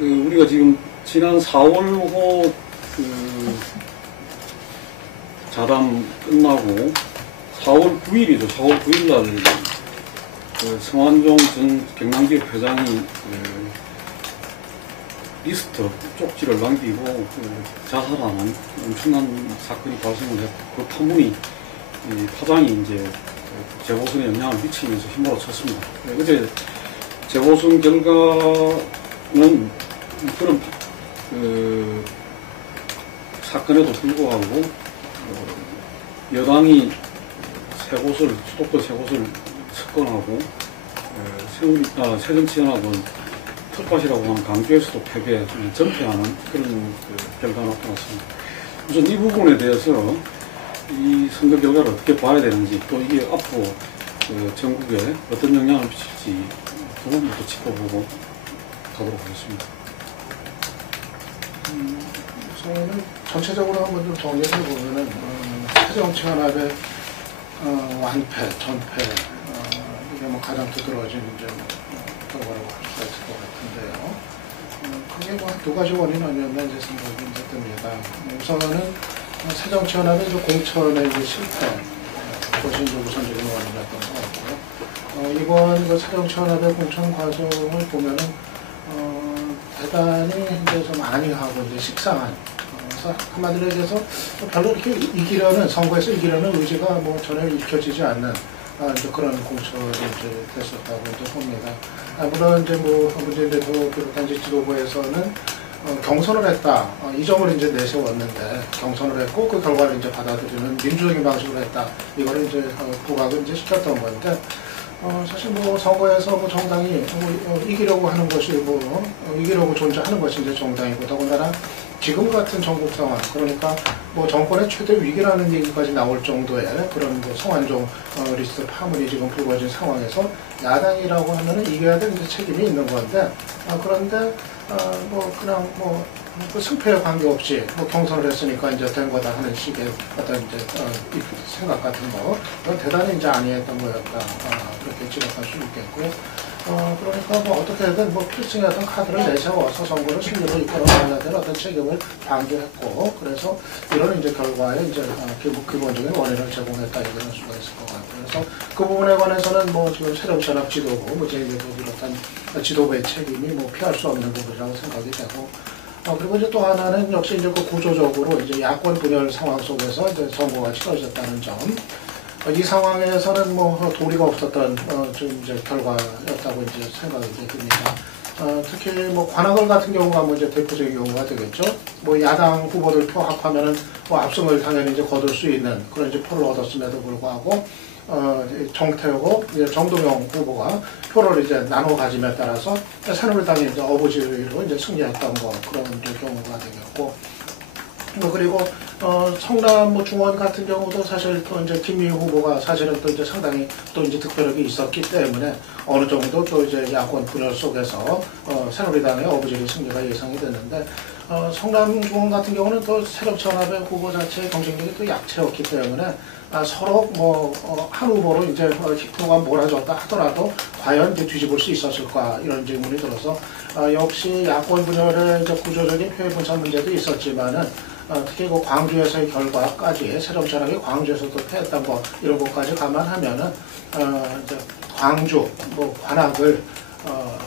우리가 지금 지난 4월호 자담 끝나고 4월 9일이죠. 4월 9일날 성완종 전 경남기업 회장이 리스트 쪽지를 남기고 자살하는 엄청난 사건이 발생을 했고, 그 파문이 파장이 이제 재보선에 영향을 미치면서 힘으로 쳤습니다. 어제 재보선 결과는 그런 사건에도 불구하고 여당이 수도권 세 곳을 석권하고 새정치연합은 텃밭이라고 하는 강주에서도 전패하는 그런 결과가 나타났습니다. 우선 이 부분에 대해서 이 선거 결과를 어떻게 봐야 되는지, 또 이게 앞으로 전국에 어떤 영향을 미칠지 두 번부터 짚어보고 가도록 하겠습니다. 우선은 전체적으로 한번 좀 정리를 해보면은 새정치연합의 완패, 전패, 이게 뭐 가장 두드러진 이제 결과라고 할 수가 있을 것 같은데요. 크게 뭐 두 가지 원인 아니었나 이제 생각이 이제 듭니다. 우선은 새정치연합의 공천의 이제 실패, 그것이 이제 우선적인 원인이었던 것 같고요. 이번 새정치연합의 공천 과정을 보면은 대단히 이제 좀 안이하고 이제 식상한, 한마디로 얘기해서 별로 이렇게 선거에서 이기려는 의지가 뭐 전혀 읽혀지지 않는 이제 그런 공천이 이제 됐었다고 이제 봅니다. 물론 이제 문재인 대통령 비롯한 지도부에서는 경선을 했다, 이 점을 이제 내세웠는데, 경선을 했고 그 결과를 이제 받아들이는 민주적인 방식으로 했다, 이거를 이제 부각을 이제 시켰던 건데, 사실 선거에서 정당이 이기려고 하는 것이 이기려고 존재하는 것이 이제 정당이고, 더군다나 지금 같은 전국 상황, 그러니까 정권의 최대 위기라는 얘기까지 나올 정도의 그런 성완종 리스트 파문이 지금 불거진 상황에서 야당이라고 하면은 이겨야 될 이제 책임이 있는 건데, 그런데 그 승패에 관계없이 경선을 했으니까 이제 된 거다 하는 식의 어떤 이제 생각 같은 그건 대단히 이제 안이했던 거였다, 그렇게 지적할 수 있겠고요. 그러니까 어떻게든 필승의 어떤 카드를 내세워서 선거를 승리로 이끌어가야 될 어떤 책임을 방기했고, 그래서 이런 이제 결과에 이제 기본적인 원인을 제공했다, 이런 수가 있을 것 같아요. 그래서 그 부분에 관해서는 지금 새정치연합 지도부, 문재인 대통령 비롯한 지도부의 책임이 피할 수 없는 부분이라고 생각이 되고, 그리고 이제 또 하나는 역시 이제 구조적으로 이제 야권 분열 상황 속에서 이제 선거가 치러졌다는 점. 이 상황에서는 도리가 없었던 좀 이제 결과였다고 이제 생각이 듭니다. 특히 관악을 같은 경우가 이제 대표적인 경우가 되겠죠. 야당 후보들 표 합하면은 압승을 당연히 이제 거둘 수 있는 그런 이제 표를 얻었음에도 불구하고 정태호, 정동영 후보가 표를 이제 나눠 가짐에 따라서 새누리당이 이제 어부지리로 이제 승리했던 그런 경우가 되겠고, 그리고 성남 중원 같은 경우도 사실 또 이제 김미희 후보가 사실은 또 이제 상당히 또 이제 득표력이 있었기 때문에 어느 정도 또 이제 야권 분열 속에서 새누리당의 어부지리 승리가 예상이 됐는데, 성남 중원 같은 경우는 또 새정치연합의 후보 자체의 경쟁력이 또 약체였기 때문에 서로 한 후보로 이제 표가 몰아줬다 하더라도 과연 이제 뒤집을 수 있었을까, 이런 질문이 들어서 역시 야권 분열의 이제 구조적인 표의 분산 문제도 있었지만은 특히 광주에서의 결과까지 새정치연합이 광주에서도 패했던 이런 것까지 감안하면은 이제 광주, 관악을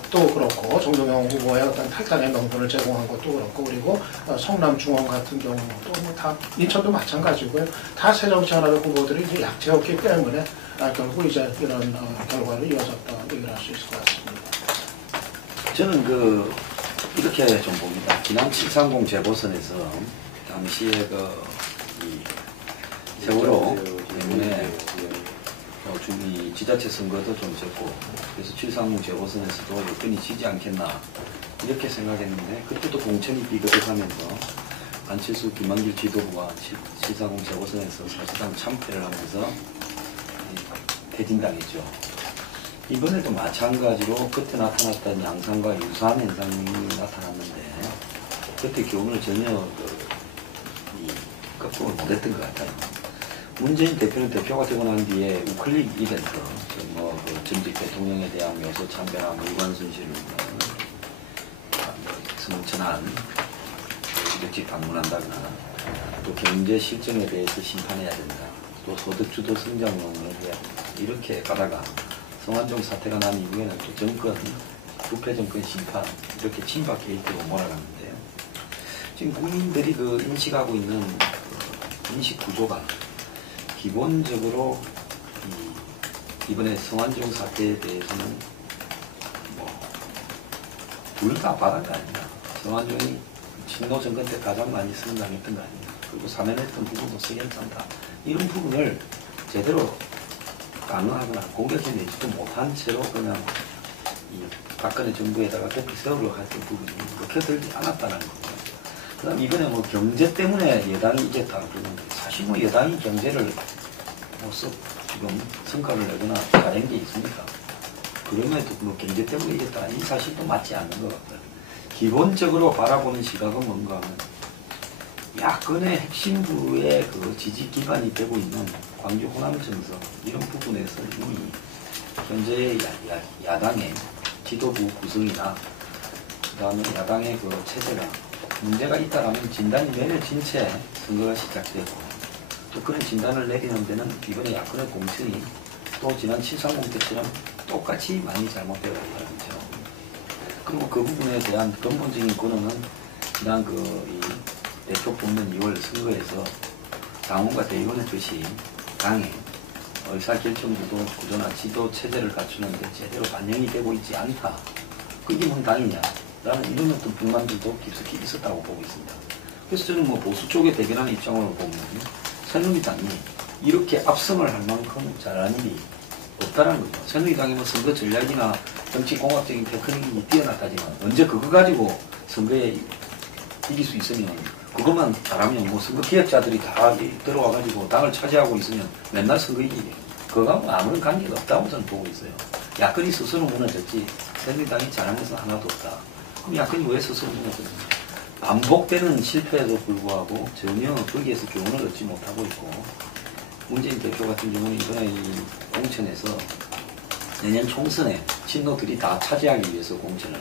또 그렇고 정동영 후보의 어떤 탈당의 명분을 제공한 것도 그렇고, 그리고 성남 중원 같은 경우도 다 인천도 마찬가지고요. 다 새정치연합의 후보들이 이제 약체였기 때문에 결국 이제 이런 결과로 이어졌다, 얘기를 할 수 있을 것 같습니다. 저는 이렇게 좀 봅니다. 지난 730 재보선에서 당시에 이 세월호 때문에 이 지자체 선거도 좀 졌고, 그래서 730 재보선에서도 여건이 지지 않겠나, 이렇게 생각했는데, 그때도 공천이 비거덕하면서 안철수 김한길 지도부가 740 재보선에서 사실상 참패를 하면서 퇴진당했죠. 이번에도 마찬가지로 그때 나타났던 양상과 유사한 현상이 나타났는데, 그때 교훈을 전혀 극복을 못했던 것 같아요. 문재인 대표는 대표가 되고 난 뒤에 우클릭 이벤트, 전직 대통령에 대한 묘소 참배나 물건 순실을 관한 이렇게 방문한다거나 또 경제 실정에 대해서 심판해야 된다. 또 소득주도 성장론을 해야 된다. 이렇게 가다가 성완종 사태가 난 이후에는 또 정권, 부패 정권 심판 이렇게 친박 게이트로 몰아갔는데요. 지금 국민들이 그 인식하고 있는 그 인식 구조가 기본적으로 이번에 성완종 사태에 대해서는 둘 다 바다가 아니라 성완종이 친노 정권 때 가장 많이 성장했던 거 아니냐. 그리고 사면했던 부분도 석연찮다. 이런 부분을 제대로 강화하거나 공격해내지도 못한 채로 그냥 이 박근혜 정부에다가 도피 세우려고 했던 부분이 먹혀들지 않았다는 거고요. 그 다음 이번에 뭐 경제 때문에 여당이 이겼다 그러는데 사실 뭐 여당이 경제를 지금 성과를 내거나 잘한 게 있습니까? 그럼에도 뭐 경제 때문에 이겼다. 이 사실도 맞지 않는 것 같아요. 기본적으로 바라보는 시각은 뭔가 하면 야권의 핵심부의 그 지지 기반이 되고 있는 광주 호남 정서 이런 부분에서 이미 현재의 야당의 지도부 구성이나 그 다음에 야당의 그 체제가 문제가 있다라는 진단이 내려진 채 선거가 시작되고 또 그런 진단을 내리는 데는 이번에 야권의 공천이 또 지난 730 때처럼 똑같이 많이 잘못되어 있다는 거죠. 그리고 그 부분에 대한 근본적인 근원은 지난 이 대표 뽑는 2월 선거에서 당원과 대의원의 뜻이 당의 의사결정구도 구조나 지도 체제를 갖추는데 제대로 반영이 되고 있지 않다. 그게 뭔 당이냐? 라는 이런 어떤 불만들도 깊숙이 있었다고 보고 있습니다. 그래서 저는 뭐 보수 쪽에 대결하는 입장으로 보면 새누리당이 이렇게 압승을 할 만큼 잘한 일이 없다는 거죠. 새누리당이 뭐 선거 전략이나 정치 공학적인 테크닉이 뛰어났다지만 언제 그거 가지고 선거에 이길 수 있으면 그것만 잘하면 뭐 선거 기획자들이 다 들어와가지고 당을 차지하고 있으면 맨날 선거 이기게. 그거하고 아무런 관계가 없다고 저는 보고 있어요. 야권이 스스로 무너졌지 새누리당이 잘한 것은 하나도 없다. 그럼 야권이 왜 스스로 무너졌는가? 반복되는 실패에도 불구하고 전혀 거기에서 교훈을 얻지 못하고 있고 문재인 대표 같은 경우는 이번에 이 공천에서 내년 총선에 친노들이 다 차지하기 위해서 공천을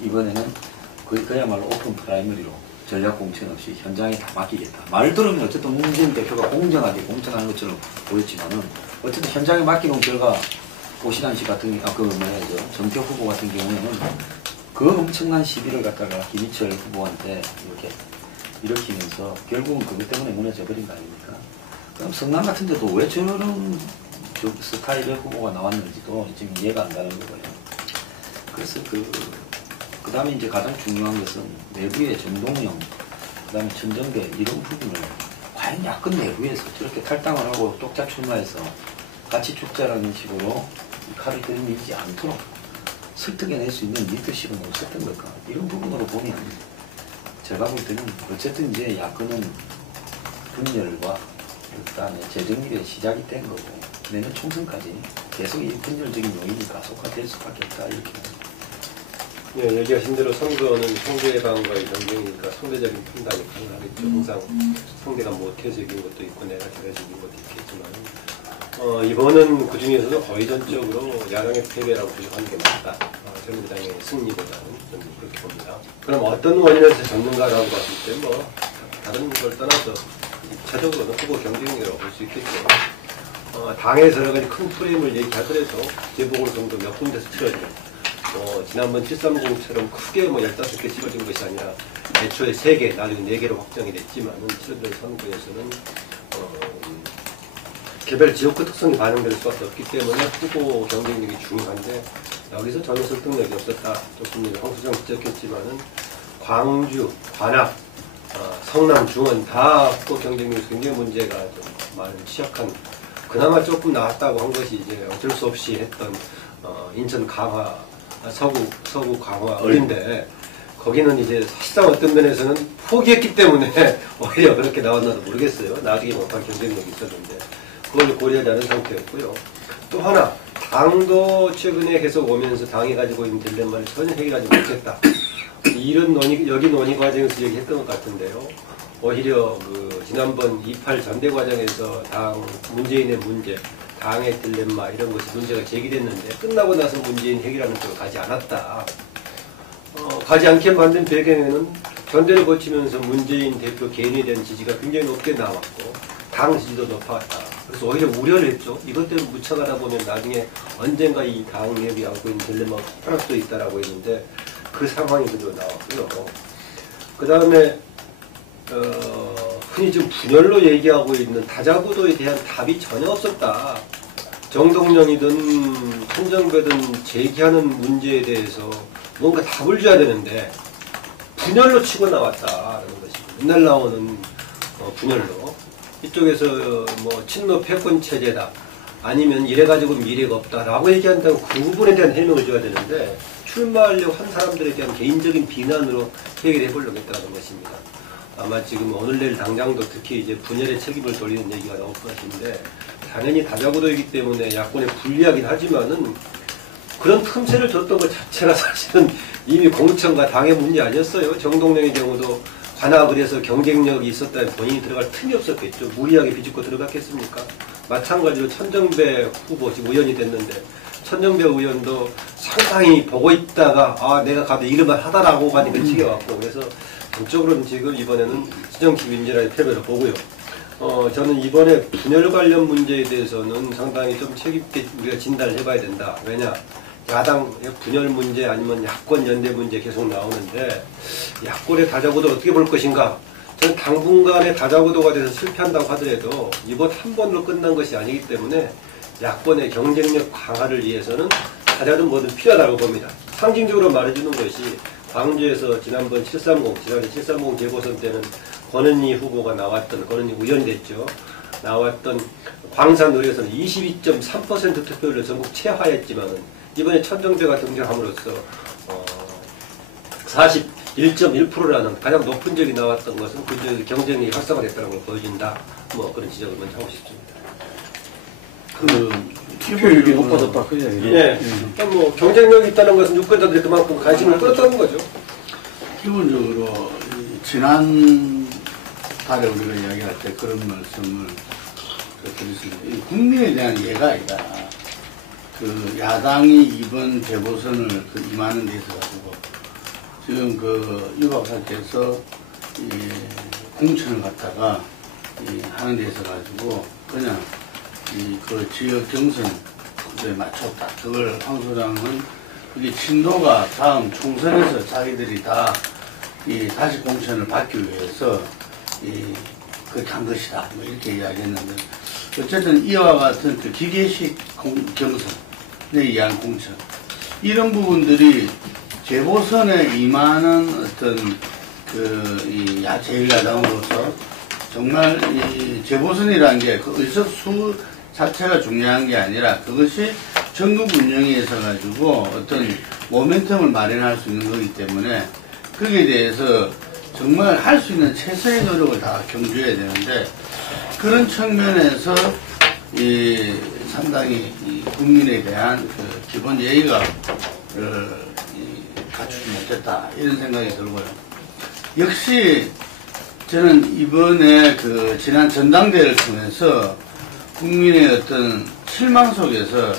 이번에는 그야말로 오픈 프라이머리로 전략 공천 없이 현장에 다 맡기겠다. 말 들으면 어쨌든 문재인 대표가 공정하게 공천하는 것처럼 보였지만은 어쨌든 현장에 맡기는 결과 오신환 씨 같은 정표 후보 같은 경우에는 그 엄청난 시비를 갖다가 김희철 후보한테 이렇게 일으키면서 결국은 그것 때문에 무너져 버린 거 아닙니까? 그럼 성남 같은 데도 왜 저런 스타일의 후보가 나왔는지도 지금 이해가 안 가는 거고요. 그래서 그 다음에 이제 가장 중요한 것은 내부의 정동영, 그 다음에 천정배 이런 부분을 과연 야권 내부에서 저렇게 탈당을 하고 쪽자 출마해서 같이 죽자라는 식으로 이 칼을 들이밀지 않도록 설득해낼 수 있는 리더십은 없었던 걸까? 이런 부분으로 보면 제가 볼 때는 어쨌든 이제 야권은 분열과 그다음에 재정립의 시작이 된 거고 내년 총선까지 계속 이 분열적인 요인이 가속화될 수밖에 없다 이렇게. 예, 얘기하신 대로 선거는 상대방과의 경쟁이니까 상대적인 판단이 가능하겠죠. 항상 상대가 못해서 이긴 것도 있고 내가 잘해서 이긴 것도 있겠지만 이번은 그 중에서도 거의 전적으로 야당의 패배라고 주장하는 게 맞다. 새누리당의 승리보다는 저는 그렇게 봅니다. 그럼 어떤 원인에서 졌는가라고 봤을 때 뭐 다른 걸 떠나서 차적으로는 후보 경쟁이라고 볼 수 있겠죠. 당에서 여러 가지 큰 프레임을 얘기하더라도 재보궐선거 몇 군데서 치러지는 지난번 730처럼 크게 15개 치러진 것이 아니라 애초에 3개, 나중에 4개로 확정이 됐지만은 치러진 선거에서는 개별 지역구 특성이 반영될 수밖에 없기 때문에 후보 경쟁력이 중요한데 여기서 전혀 설득력이 없었다. 조금 전에 황수정 지적했지만은 광주, 관악, 성남, 중원 다 후보 경쟁력이 굉장히 문제가 좀 많은 취약한 그나마 조금 나았다고 한 것이 이제 어쩔 수 없이 했던 인천 강화, 서구 강화 어린데 거기는 이제 사실상 어떤 면에서는 포기했기 때문에 오히려 그렇게 나왔나도 모르겠어요. 나중에 막판 경쟁력이 있었는데 그걸 고려하지 않은 상태였고요. 또 하나 당도 최근에 계속 오면서 당이 가지고 있는 딜레마를 전혀 해결하지 못했다. 이런 여기 논의 과정에서 얘기했던 것 같은데요. 오히려 지난번 28 전대 과정에서 문재인의 문제, 당의 딜레마 이런 것이 문제가 제기됐는데 끝나고 나서 문재인 해결하는 쪽으로 가지 않았다. 가지 않게 만든 배경에는 견제를 거치면서 문재인 대표 개인에 대한 지지가 굉장히 높게 나왔고 당 지지도 높았다. 그래서 오히려 우려를 했죠. 이것 때문에 묻혀가다 보면 나중에 언젠가 이 당협이 안고 있는 딜레마가 폭발할 수도 있다라고 했는데 그 상황이 그대로 나왔고요. 그 다음에 흔히 지금 분열로 얘기하고 있는 다자구도에 대한 답이 전혀 없었다. 정동영이든 천정배든 제기하는 문제에 대해서 뭔가 답을 줘야 되는데 분열로 치고 나왔다라는 것입니다. 맨날 나오는 분열로 이쪽에서 뭐 친노 패권 체제다 아니면 이래가지고 미래가 없다라고 얘기한다고 그 부분에 대한 해명을 줘야 되는데 출마하려고 한 사람들에 대한 개인적인 비난으로 해결해 보려고 했다는 것입니다. 아마 지금 오늘 내일 당장도 특히 이제 분열의 책임을 돌리는 얘기가 나올 것 같은데 당연히 다자구도이기 때문에 야권에 불리하긴 하지만은 그런 틈새를 줬던 것 자체가 사실은 이미 공천과 당의 문제 아니었어요. 정동영의 경우도 관악을 해서 경쟁력이 있었다면 본인이 들어갈 틈이 없었겠죠. 무리하게 비집고 들어갔겠습니까? 마찬가지로 천정배 후보 지금 의원이 됐는데 천정배 의원도 상당히 보고 있다가 아 내가 가도 이름을 하다라고 가니까 튀겨왔고 그래서 전적으로는 지금 이번에는 지정치 민주라의 패배를 보고요. 저는 이번에 분열 관련 문제에 대해서는 상당히 좀 책임있게 우리가 진단을 해봐야 된다. 왜냐? 야당 분열 문제 아니면 야권 연대 문제 계속 나오는데 야권의 다자구도 어떻게 볼 것인가? 저는 당분간의 다자구도가 돼서 실패한다고 하더라도 이번 한 번으로 끝난 것이 아니기 때문에 야권의 경쟁력 강화를 위해서는 다자는 뭐든 필요하다고 봅니다. 상징적으로 말해주는 것이 광주에서 지난번 730, 지난해 730 재보선 때는 권은희 후보가 나왔던, 권은희 의원이 됐죠. 나왔던 광산을에서는 22.3% 투표율을 전국 최하였지만은 이번에 천정배가 등장함으로써 41.1%라는 가장 높은 적이 나왔던 것은 그 지역의 경쟁력이 활성화됐다는 걸 보여준다. 뭐 그런 지적을 먼저 하고 싶습니다. 투표율이 높아졌다 그 얘기죠. 네. 그러니까 뭐 경쟁력이 있다는 것은 유권자들이 그만큼 관심을 끌었다는 거죠. 기본적으로 지난 달에 우리가 이야기할 때 그런 말씀을 드렸습니다. 이 국민에 대한 이해가 아니다. 그 야당이 이번 재보선을 임하는 데 있어가지고 지금 유 박사께서 공천을 갖다가 하는 데 있어가지고 그냥 그 지역 경선에 맞췄다. 그걸 황 소장은 그게 친노가 다음 총선에서 자기들이 다 다시 공천을 받기 위해서 그렇게 한 것이다. 뭐 이렇게 이야기했는데 어쨌든 이와 같은 그 기계식 경선에 의한 공천 이런 부분들이 재보선에 임하는 어떤 제1야당으로서 정말 이 재보선이라는 게 그 의석수 자체가 중요한 게 아니라 그것이 전국 운영에 있어 가지고 어떤 모멘텀을 마련할 수 있는 거기 때문에 거기에 대해서 정말 할 수 있는 최선의 노력을 다 경주해야 되는데 그런 측면에서 상당히 국민에 대한 그 기본 예의가 갖추지 못했다 이런 생각이 들고요. 역시 저는 이번에 그 지난 전당대회를 통해서 국민의 어떤 실망 속에서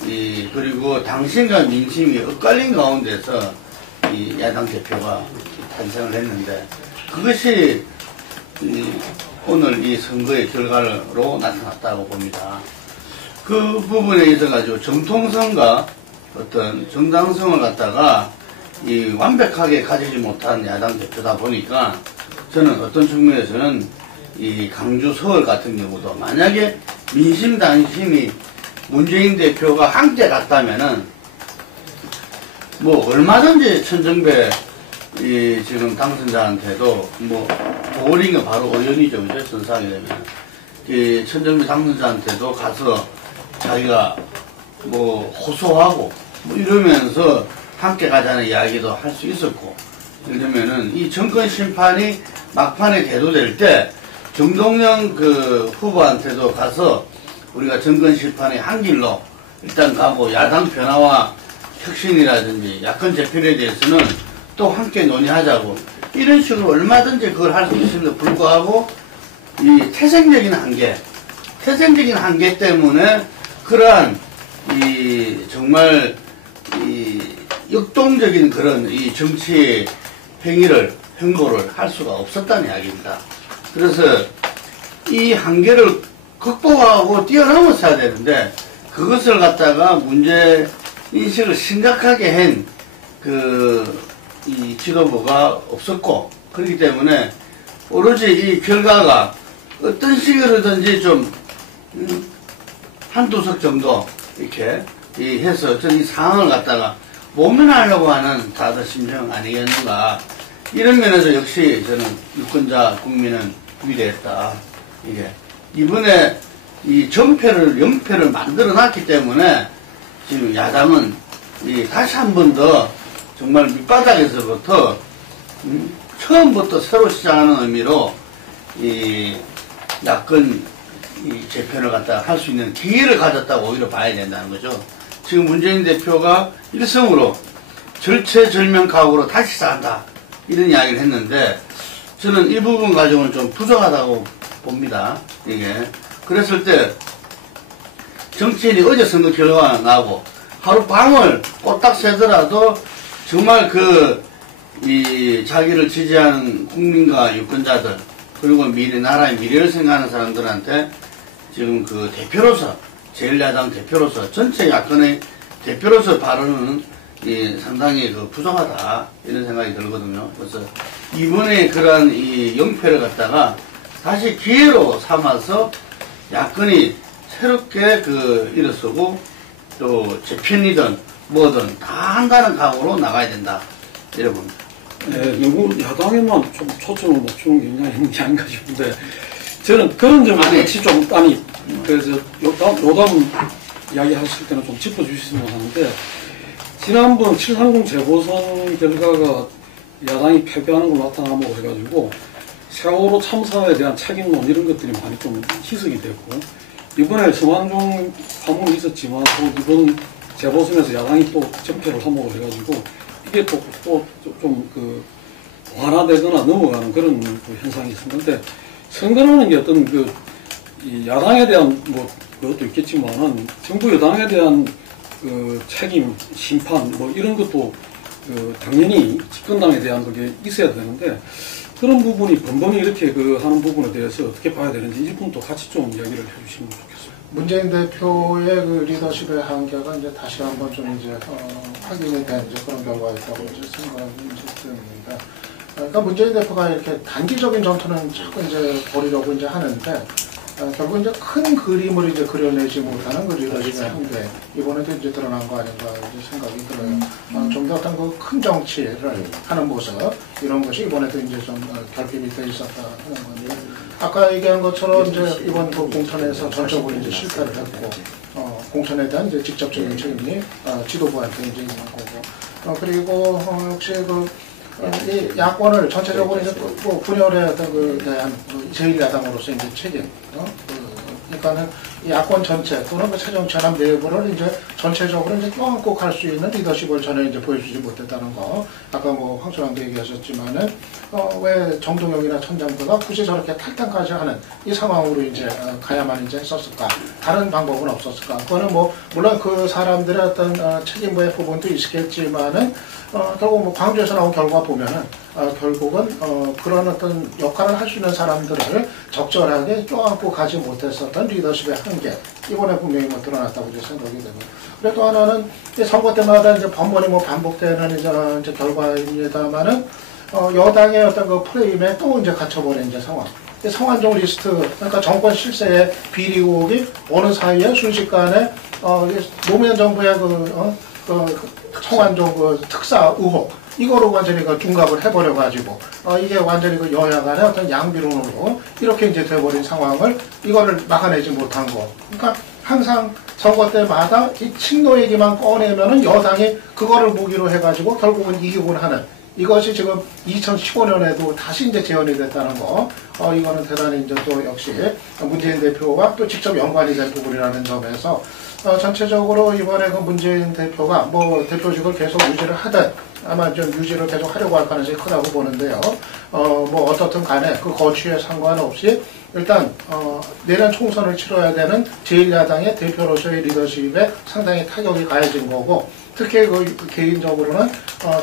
그리고 당신과 민심이 엇갈린 가운데서 이 야당 대표가 탄생을 했는데 그것이 오늘 이 선거의 결과로 나타났다고 봅니다. 그 부분에 있어가지고 정통성과 어떤 정당성을 갖다가 완벽하게 가지지 못한 야당 대표다 보니까 저는 어떤 측면에서는 이 강주 서울 같은 경우도 만약에 민심 당심이 문재인 대표가 함께 갔다면은 뭐 얼마든지 천정배 지금 당선자한테도 뭐 보궐인가 바로 의원이죠, 그죠? 선상이 되면 천정배 당선자한테도 가서 자기가 뭐 호소하고 뭐 이러면서 함께 가자는 이야기도 할 수 있었고 이러면은 이 정권 심판이 막판에 대두될 때 정동영 그 후보한테도 가서 우리가 정권 심판의 한 길로 일단 가고 야당 변화와 혁신이라든지 야권 재편에 대해서는 또 함께 논의하자고 이런 식으로 얼마든지 그걸 할 수 있음에도 불구하고 이 태생적인 한계 때문에 그러한 정말 역동적인 그런 이 정치 행보를 할 수가 없었다는 이야기입니다. 그래서 이 한계를 극복하고 뛰어넘어서 해야 되는데 그것을 갖다가 문제 인식을 심각하게 한 이 지도부가 없었고 그렇기 때문에 오로지 이 결과가 어떤 식으로든지 좀 한두 석 정도 이렇게 해서 어떤 이 상황을 갖다가 모면하려고 하는 다들 심정 아니겠는가. 이런 면에서 역시 저는 유권자 국민은 위대했다. 이게 이번에 이 영패를 만들어 놨기 때문에 지금 야당은 다시 한 번 더 정말 밑바닥에서부터 처음부터 새로 시작하는 의미로 이 야권 재편을 갖다가 할 수 있는 기회를 가졌다고 오히려 봐야 된다는 거죠. 지금 문재인 대표가 일성으로 절체절명각오로 다시 시작한다 이런 이야기를 했는데 저는 이 부분 가지고는 좀 부족하다고 봅니다. 이게 그랬을 때 정치인이 어제 선거 결과가 나고 하루 밤을 꼬딱 새더라도 정말 자기를 지지하는 국민과 유권자들 그리고 나라의 미래를 생각하는 사람들한테 지금 대표로서 제1야당 대표로서 전체 야권의 대표로서 발언은 상당히 부정하다 이런 생각이 들거든요. 그래서 이번에 그러한 이 영패를 갖다가 다시 기회로 삼아서 야권이 새롭게 일어서고 또 재편이든 뭐든 다 한다는 각오로 나가야 된다 이래 봅니다. 네, 너무 야당에만 좀 초점을 맞추는 게 굉장히 아닌가 싶은데 저는 그런 점을 같이 좀 그래서 요담 이야기하실 때는 좀 짚어주셨으면 하는데 지난번 730 재보선 결과가 야당이 패배하는 걸로 나타나고 해가지고 세월호 참사에 대한 책임론 이런 것들이 많이 좀 희석이 됐고 이번에 성완종 파문이 있었지만 또 이번 재보선에서 야당이 또 전패를 한몫을 해가지고 이게 또 좀 완화되거나 넘어가는 그런 현상이 있었는데 선거라는 게 어떤 이 야당에 대한 그것도 있겠지만은 정부 여당에 대한 책임, 심판 이런 것도 당연히 집권당에 대한 그게 있어야 되는데 그런 부분이 번번이 이렇게 하는 부분에 대해서 어떻게 봐야 되는지 이 부분도 같이 좀 이야기를 해주시면 좋겠어요. 문재인 대표의 리더십의 한계가 이제 다시 한번 좀 확인이 된 그런 결과였다고 생각이 듭니다. 그러니까 문재인 대표가 이렇게 단기적인 전투는 자꾸 벌이려고 하는데 결국 큰 그림을 그려내지 못하는 리더십의 한계 이번에도 드러난 거 아닌가 생각이 들어요. 좀 더 어떤 큰 정치를 하는 모습 이런 것이 이번에도 좀 결핍이 돼 있었다 하는 건데 아까 얘기한 것처럼 이번 공천에서 전적으로 실패를 했고 공천에 대한 직접적인 책임이 지도부한테 있는 거고 그리고 역시 이 야권을 전체적으로 분열에 대한 제1야당으로서 책임, 그러니까는 야권 전체 또는 최종 전환 내부를 전체적으로 껴안고 갈 수 있는 리더십을 전혀 보여주지 못했다는 거. 아까 황철환도 얘기하셨지만은 왜 정동영이나 천장도가 굳이 저렇게 탈당까지 하는 이 상황으로 가야만 했었을까? 다른 방법은 없었을까? 그거는 물론 그 사람들의 어떤 책임의 부분도 있겠지만은 결국 광주에서 나온 결과 보면은 결국은 그런 어떤 역할을 할 수 있는 사람들을 적절하게 껴안고 가지 못했었던 리더십의 한계 이번에 분명히 드러났다고 생각이 되고 그리고 또 하나는 선거 때마다 번번이 반복되는 결과입니다만은 여당의 어떤 프레임에 또 갇혀버린 상황. 성완종 리스트 그러니까 정권 실세의 비리 의혹이 어느 사이에 순식간에 노무현 정부의 성완종 특사 의혹 이거로 완전히 둔갑을 해버려가지고 이게 완전히 여야 간의 어떤 양비론으로 이렇게 돼버린 상황을 이거를 막아내지 못한 거. 그러니까 항상 선거 때마다 이 친노 얘기만 꺼내면은 여당이 그거를 무기로 해가지고 결국은 이기곤 하는 이것이 지금 2015년에도 다시 재현이 됐다는 거. 이거는 대단히 또 역시 문재인 대표와 또 직접 연관이 된 부분이라는 점에서 전체적으로 이번에 문재인 대표가 대표직을 계속 유지를 하든 아마 좀 유지를 계속 하려고 할 가능성이 크다고 보는데요. 어떻든 간에 그 거취에 상관없이 일단 내년 총선을 치러야 되는 제1야당의 대표로서의 리더십에 상당히 타격이 가해진 거고 특히 그 개인적으로는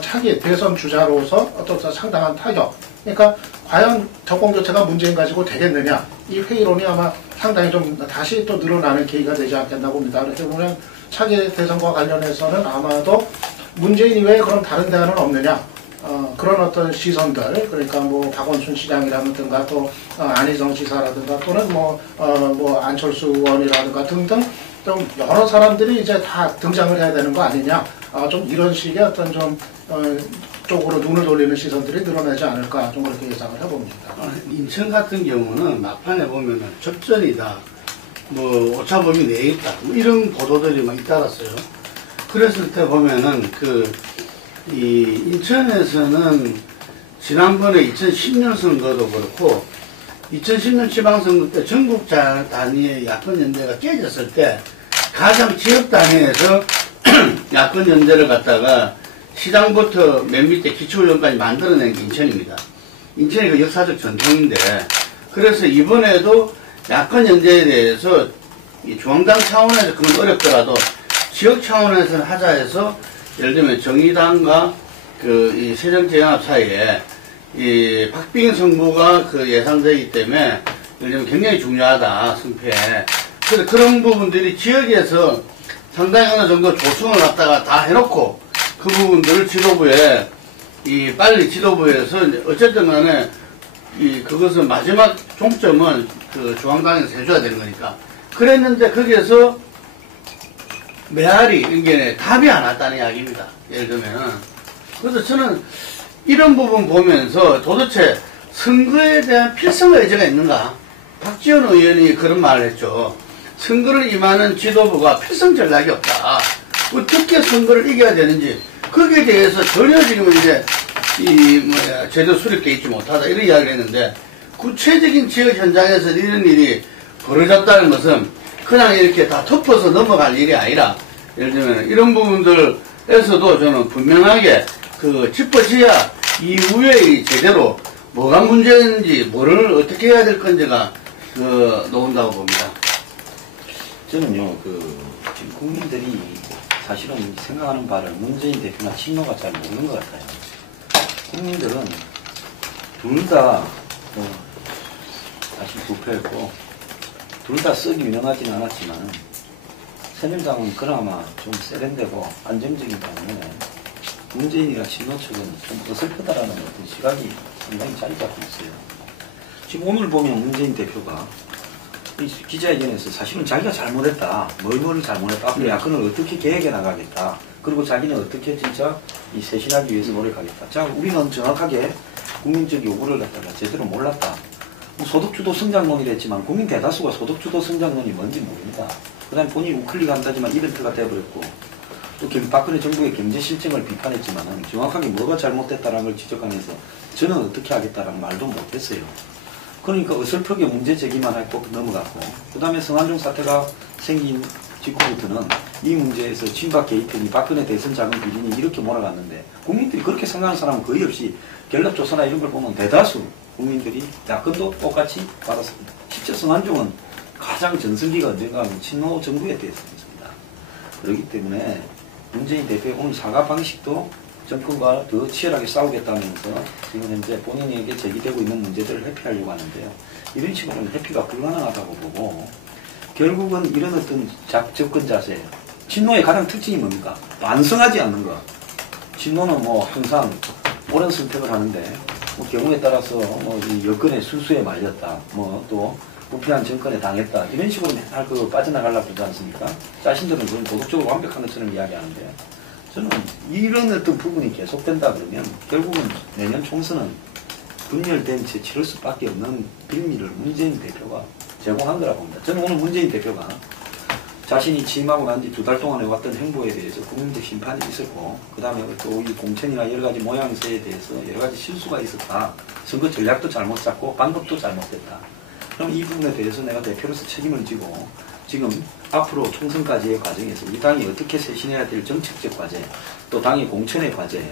차기 대선 주자로서 어떤 상당한 타격. 그러니까 과연 정권 교체가 문재인 가지고 되겠느냐 이 회의론이 아마 상당히 좀 다시 또 늘어나는 계기가 되지 않겠나 봅니다. 그렇게 보면 차기 대선과 관련해서는 아마도 문재인 이외에 그럼 다른 대안은 없느냐 그런 어떤 시선들 그러니까 뭐 박원순 시장이라든가 또 안희정 지사라든가 또는 뭐 안철수 의원이라든가 등등 좀 여러 사람들이 이제 다 등장을 해야 되는 거 아니냐 좀 이런 식의 어떤 좀 쪽으로 눈을 돌리는 시선들이 늘어나지 않을까 좀 그렇게 예상을 해봅니다. 인천 같은 경우는 막판에 보면은 접전이다, 뭐 오차범위 내에 있다, 뭐 이런 보도들이 막 잇따랐어요. 그랬을 때 보면은 이 인천에서는 지난번에 2010년 선거도 그렇고 2010년 지방선거 때 전국 단위의 야권 연대가 깨졌을 때 가장 지역 단위에서 야권 연대를 갖다가 시장부터 맨 밑에 기초훈련까지 만들어낸 게 인천입니다. 인천이 그 역사적 전통인데 그래서 이번에도 야권 연대에 대해서 이 중앙당 차원에서 그건 어렵더라도 지역 차원에서는 하자 해서 예를 들면 정의당과 이 새정치연합 사이에 이 박빙 승부가 예상되기 때문에 예를 들면 굉장히 중요하다 승패에. 그래서 그런 부분들이 지역에서 상당히 어느 정도 조성을 갖다가 다 해놓고 그 부분들을 지도부에 빨리 지도부에서 어쨌든 간에 그것은 마지막 종점은 중앙당에서 해줘야 되는 거니까 그랬는데 거기에서 메아리 이게 답이 안 왔다는 이야기입니다. 예를 들면은 그래서 저는 이런 부분 보면서 도대체 선거에 대한 필성 의지가 있는가? 박지원 의원이 그런 말을 했죠. 선거를 임하는 지도부가 필성 전략이 없다. 어떻게 선거를 이겨야 되는지 거기에 대해서 전혀 지금 이제 제도 수립되어 있지 못하다 이런 이야기를 했는데 구체적인 지역 현장에서 이런 일이 벌어졌다는 것은 그냥 이렇게 다 덮어서 넘어갈 일이 아니라 예를 들면 이런 부분들에서도 저는 분명하게 짚어져야 이후에 제대로 뭐가 문제인지 뭐를 어떻게 해야 될 건지가 나온다고 봅니다. 저는요 지금 국민들이 사실은 생각하는 바를 문재인 대표나 친노가 잘 모르는 것 같아요. 국민들은 둘 다 사실 부패했고 둘 다 썩이 유명하지는 않았지만 새누리당은 그나마 좀 세련되고 안정적인 때문에 문재인이나 친노 측은 좀 어설프다라는 어떤 시각이 상당히 자리 잡고 있어요. 지금 오늘 보면 문재인 대표가 기자회견에서 사실은 자기가 잘못했다. 뭘 잘못했다. 앞으로 야권을 어떻게 계획해 나가겠다. 그리고 자기는 어떻게 진짜 쇄신하기 위해서 노력하겠다. 자, 우리는 정확하게 국민적 요구를 갖다가 제대로 몰랐다. 소득주도 성장론이라 했지만 국민 대다수가 소득주도 성장론이 뭔지 모릅니다. 그 다음에 본인이 우클릭 한다지만 이벤트가 되어버렸고 또 박근혜 정부의 경제 실정을 비판했지만 정확하게 뭐가 잘못됐다는 걸 지적하면서 저는 어떻게 하겠다라는 말도 못했어요. 그러니까 어설프게 문제 제기만 했고 넘어갔고 그 다음에 성완종 사태가 생긴 직후부터는 이 문제에서 친박 개입행위 박근혜 대선 자금 비리니 이렇게 몰아갔는데 국민들이 그렇게 생각하는 사람은 거의 없이 갤럽조사나 이런 걸 보면 대다수 국민들이 야권도 똑같이 받았습니다. 실제 성완종은 가장 전성기가 언젠가 하면 친노 정부에 대해서였습니다. 그렇기 때문에 문재인 대표의 오늘 사과 방식도 정권과 더 치열하게 싸우겠다면서 지금 현재 본인에게 제기되고 있는 문제들을 회피하려고 하는데요. 이런 식으로는 회피가 불가능하다고 보고 결국은 이런 어떤 접근 자세예요. 친노의 가장 특징이 뭡니까? 완성하지 않는 것. 친노는 항상 옳은 선택을 하는데 경우에 따라서 이 여건의 수수에 말렸다. 또 부패한 정권에 당했다. 이런 식으로 맨날 빠져나가려고 그러지 않습니까? 자신들은 그건 도덕적으로 완벽한 것처럼 이야기하는데요. 저는 이런 어떤 부분이 계속된다 그러면 결국은 내년 총선은 분열된 채 치를 수밖에 없는 빌미를 문재인 대표가 제공한 거라고 봅니다. 저는 오늘 문재인 대표가 자신이 취임하고 난 지 2달 동안 해왔던 행보에 대해서 국민적 심판이 있었고 그 다음에 또 이 공천이나 여러 가지 모양새에 대해서 여러 가지 실수가 있었다. 선거 전략도 잘못 짰고 방법도 잘못됐다. 그럼 이 부분에 대해서 내가 대표로서 책임을 지고 지금 앞으로 총선까지의 과정에서 우리 당이 어떻게 쇄신해야 될 정책적 과제, 또 당의 공천의 과제,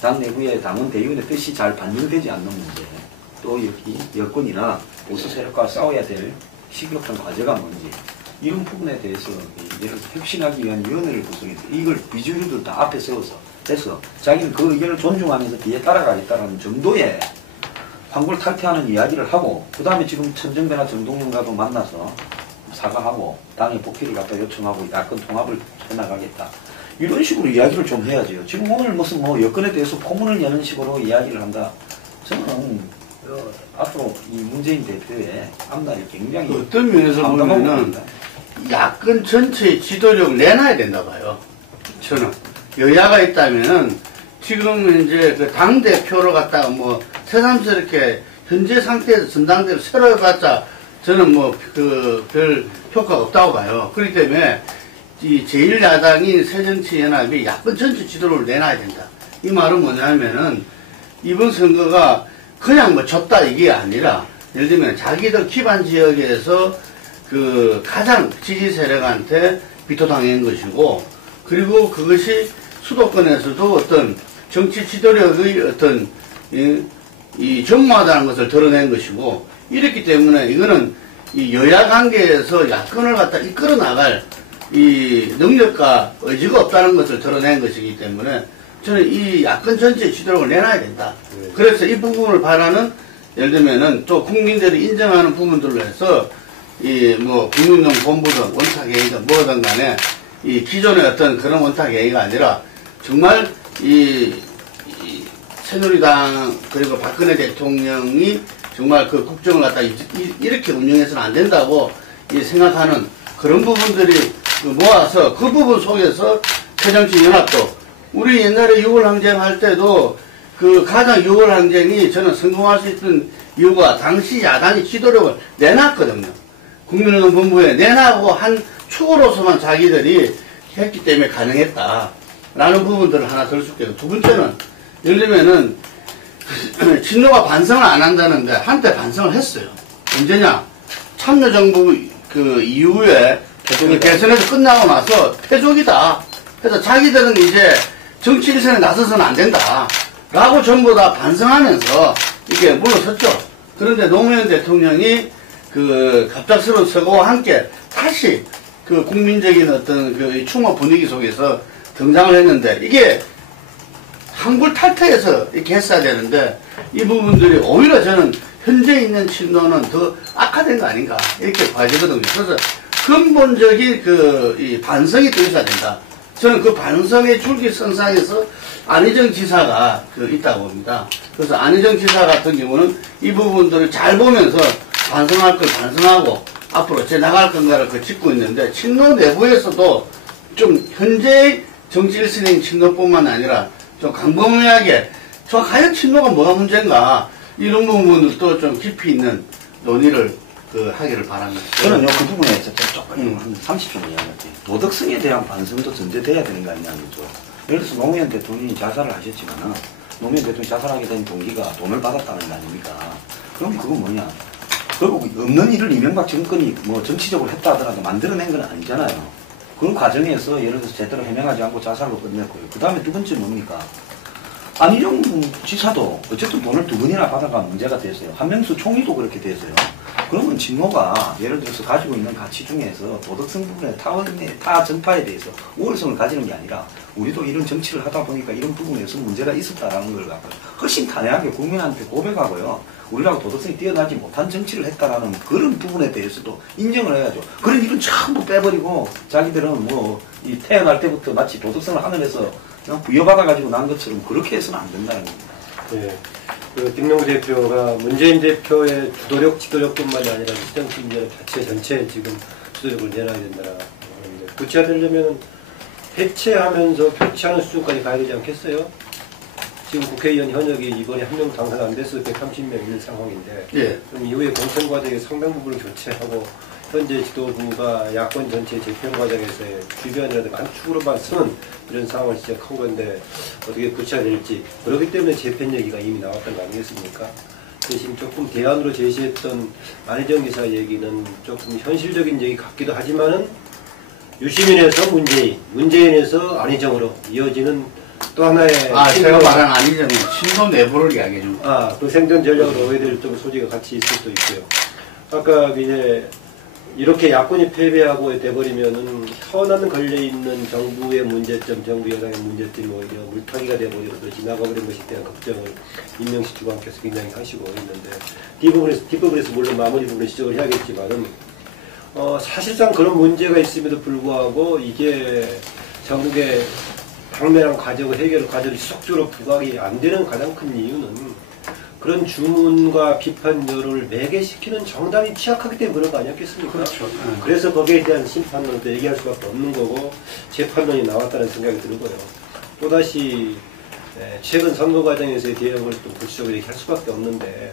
당 내부의 당원 대의원의 뜻이 잘 반영되지 않는 문제, 또 여기 여권이나 보수 세력과 싸워야 될 시급한 과제가 뭔지 이런 부분에 대해서 예를 들어서 혁신하기 위한 위원회를 구성해서 이걸 비주류들 다 앞에 세워서 해서 자기는 그 의견을 존중하면서 뒤에 따라가겠다는 정도의 황골 탈퇴하는 이야기를 하고 그 다음에 지금 천정배나 정동영과도 만나서 사과하고 당의 복귀를 갖다 요청하고 야권 통합을 해나가겠다. 이런 식으로 이야기를 좀 해야죠. 지금 오늘 무슨 뭐 여건에 대해서 포문을 여는 식으로 이야기를 한다. 저는 앞으로 이 문재인 대표의 앞날이 굉장히 어떤 면에서 황당하고 보면은 보입니다. 야권 전체의 지도력을 내놔야 된다 봐요. 저는 여야가 있다면은 지금 이제 그 당 대표로 갖다가 뭐 새삼스럽게 현재 상태에서 전당대를 새로 해봤자 저는 뭐 그 별 효과가 없다고 봐요. 그렇기 때문에 이 제1야당인 새정치연합이 야권 전체 지도를 내놔야 된다. 이 말은 뭐냐면은 이번 선거가 그냥 뭐 졌다 이게 아니라 예를 들면 자기들 기반 지역에서 그 가장 지지 세력한테 비토당한 것이고 그리고 그것이 수도권에서도 어떤 정치 지도력의 어떤 이 전무하다는 것을 드러낸 것이고 이렇기 때문에 이거는 이 여야 관계에서 야권을 갖다 이끌어 나갈 이 능력과 의지가 없다는 것을 드러낸 것이기 때문에 저는 이 야권 전체 지도력을 내놔야 된다. 그래서 이 부분을 바라는 예를 들면은 또 국민들이 인정하는 부분들로 해서 이 뭐 국민운동 본부든 원탁회의든 뭐든 간에 이 기존의 어떤 그런 원탁회의가 아니라 정말 이 새누리당 그리고 박근혜 대통령이 정말 그 국정을 갖다 이렇게 운영해서는 안 된다고 생각하는 그런 부분들이 모아서 그 부분 속에서 새정치연합도 우리 옛날에 6월 항쟁 할 때도 그 가장 6월 항쟁이 저는 성공할 수 있던 이유가 당시 야당이 지도력을 내놨거든요. 국민운동 본부에 내놔고 한 축으로서만 자기들이 했기 때문에 가능했다라는 부분들을 하나 들 수 있겠고 두 번째는 예를 들면은 친노가 반성을 안 한다는데 한때 반성을 했어요. 언제냐? 참여정부 그 이후에 대선에서 끝나고 나서 패족이다. 그래서 자기들은 이제 정치 일선에 나서서는 안 된다. 라고 전부 다 반성하면서 이게 물러섰죠. 그런데 노무현 대통령이 그 갑작스러운 서거와 함께 다시 그 국민적인 어떤 그 충마 분위기 속에서 등장을 했는데 이게 한굴 탈퇴해서 이렇게 했어야 되는데 이 부분들이 오히려 저는 현재 있는 친노는 더 악화된 거 아닌가 이렇게 봐지거든요. 그래서 근본적인 이 반성이 또 있어야 된다. 저는 그 반성의 줄기선상에서 안희정 지사가 있다고 봅니다. 그래서 안희정 지사 같은 경우는 이 부분들을 잘 보면서 반성할 걸 반성하고 앞으로 제 나갈 건가를 짚고 있는데 친노 내부에서도 좀 현재 정치 일선행 친노뿐만 아니라 좀 강범위하게 저 과연 친노가 뭐가 문제인가 이런 부분들도 좀 깊이 있는 논의를 하기를 바랍니다. 저는요 그 부분에 조금 한 30분 이야기할게요. 도덕성에 대한 반성도 전제돼야 되는 거 아니냐는 거죠. 예를 들어서 노무현 대통령이 자살을 하셨지만 노무현 대통령이 자살하게 된 동기가 돈을 받았다는 거 아닙니까? 그럼 그건 뭐냐? 결국 없는 일을 이명박 정권이 뭐 정치적으로 했다 하더라도 만들어낸 건 아니잖아요. 그 과정에서 예를 들어서 제대로 해명하지 않고 자살로 끝냈고요. 그 다음에 두 번째 뭡니까? 안희정 지사도 어쨌든 돈을 두 번이나 받아가 문제가 됐어요. 한명수 총리도 그렇게 됐어요. 그러면 진노가 예를 들어서 가지고 있는 가치 중에서 도덕성 부분에 타 정파에 대해서 우월성을 가지는 게 아니라 우리도 이런 정치를 하다 보니까 이런 부분에서 문제가 있었다라는 걸 갖고 훨씬 단호하게 국민한테 고백하고요. 우리라고 도덕성이 뛰어나지 못한 정치를 했다라는 그런 부분에 대해서도 인정을 해야죠. 그런 일은 전부 빼버리고 자기들은 뭐 이 태어날 때부터 마치 도덕성을 하늘에서 그냥 부여받아가지고 난 것처럼 그렇게 해서는 안 된다는 겁니다. 네. 그 김용구 대표가 문재인 대표의 주도력, 지도력뿐만이 아니라 정치 인연 자체 전체에 지금 주도력을 내놔야 된다라 하는데 구체화되려면 해체하면서 교체하는 수준까지 가야 되지 않겠어요? 지금 국회의원 현역이 이번에 한 명 당선 안 돼서 130명 있는 상황인데 예. 그럼 이후에 공천 과정에 상당 부분을 교체하고 현재 지도부가 야권 전체 재편 과정에서의 주변이라든가 한 축으로만 쓰는 이런 상황을 시작한 건데 어떻게 구체화될지 그렇기 때문에 재편 얘기가 이미 나왔던 거 아니겠습니까? 대신 조금 대안으로 제시했던 안희정 지사 얘기는 조금 현실적인 얘기 같기도 하지만은 유시민에서 문재인, 문재인에서 안희정으로 이어지는 또 하나의 제가 말한 안희정은 친노 내부를 이야기해 줍니다. 그 생존 전략으로 오해될 좀 소지가 같이 있을 수도 있고요. 아까 이제 이렇게 야권이 패배하고 돼버리면은 현안 걸려있는 정부의 문제점, 정부 여당의 문제점이 오히려 물타기가 돼버려서 지나가버린 것에 대한 걱정을 임명식 주관께서 굉장히 하시고 있는데, 뒷부분에서 물론 마무리 부분을 지적을 해야겠지만은, 사실상 그런 문제가 있음에도 불구하고 이게 전국의 당면한 해결 과제로 지속적으로 부각이 안 되는 가장 큰 이유는 그런 주문과 비판 여론을 매개시키는 정당이 취약하기 때문에 그런 거 아니었겠습니까? 그렇죠. 그래서 거기에 대한 심판론도 얘기할 수밖에 없는 거고 재판론이 나왔다는 생각이 들고요. 또다시 최근 선거 과정에서의 대응을 또 구체적으로 얘기할 수밖에 없는데,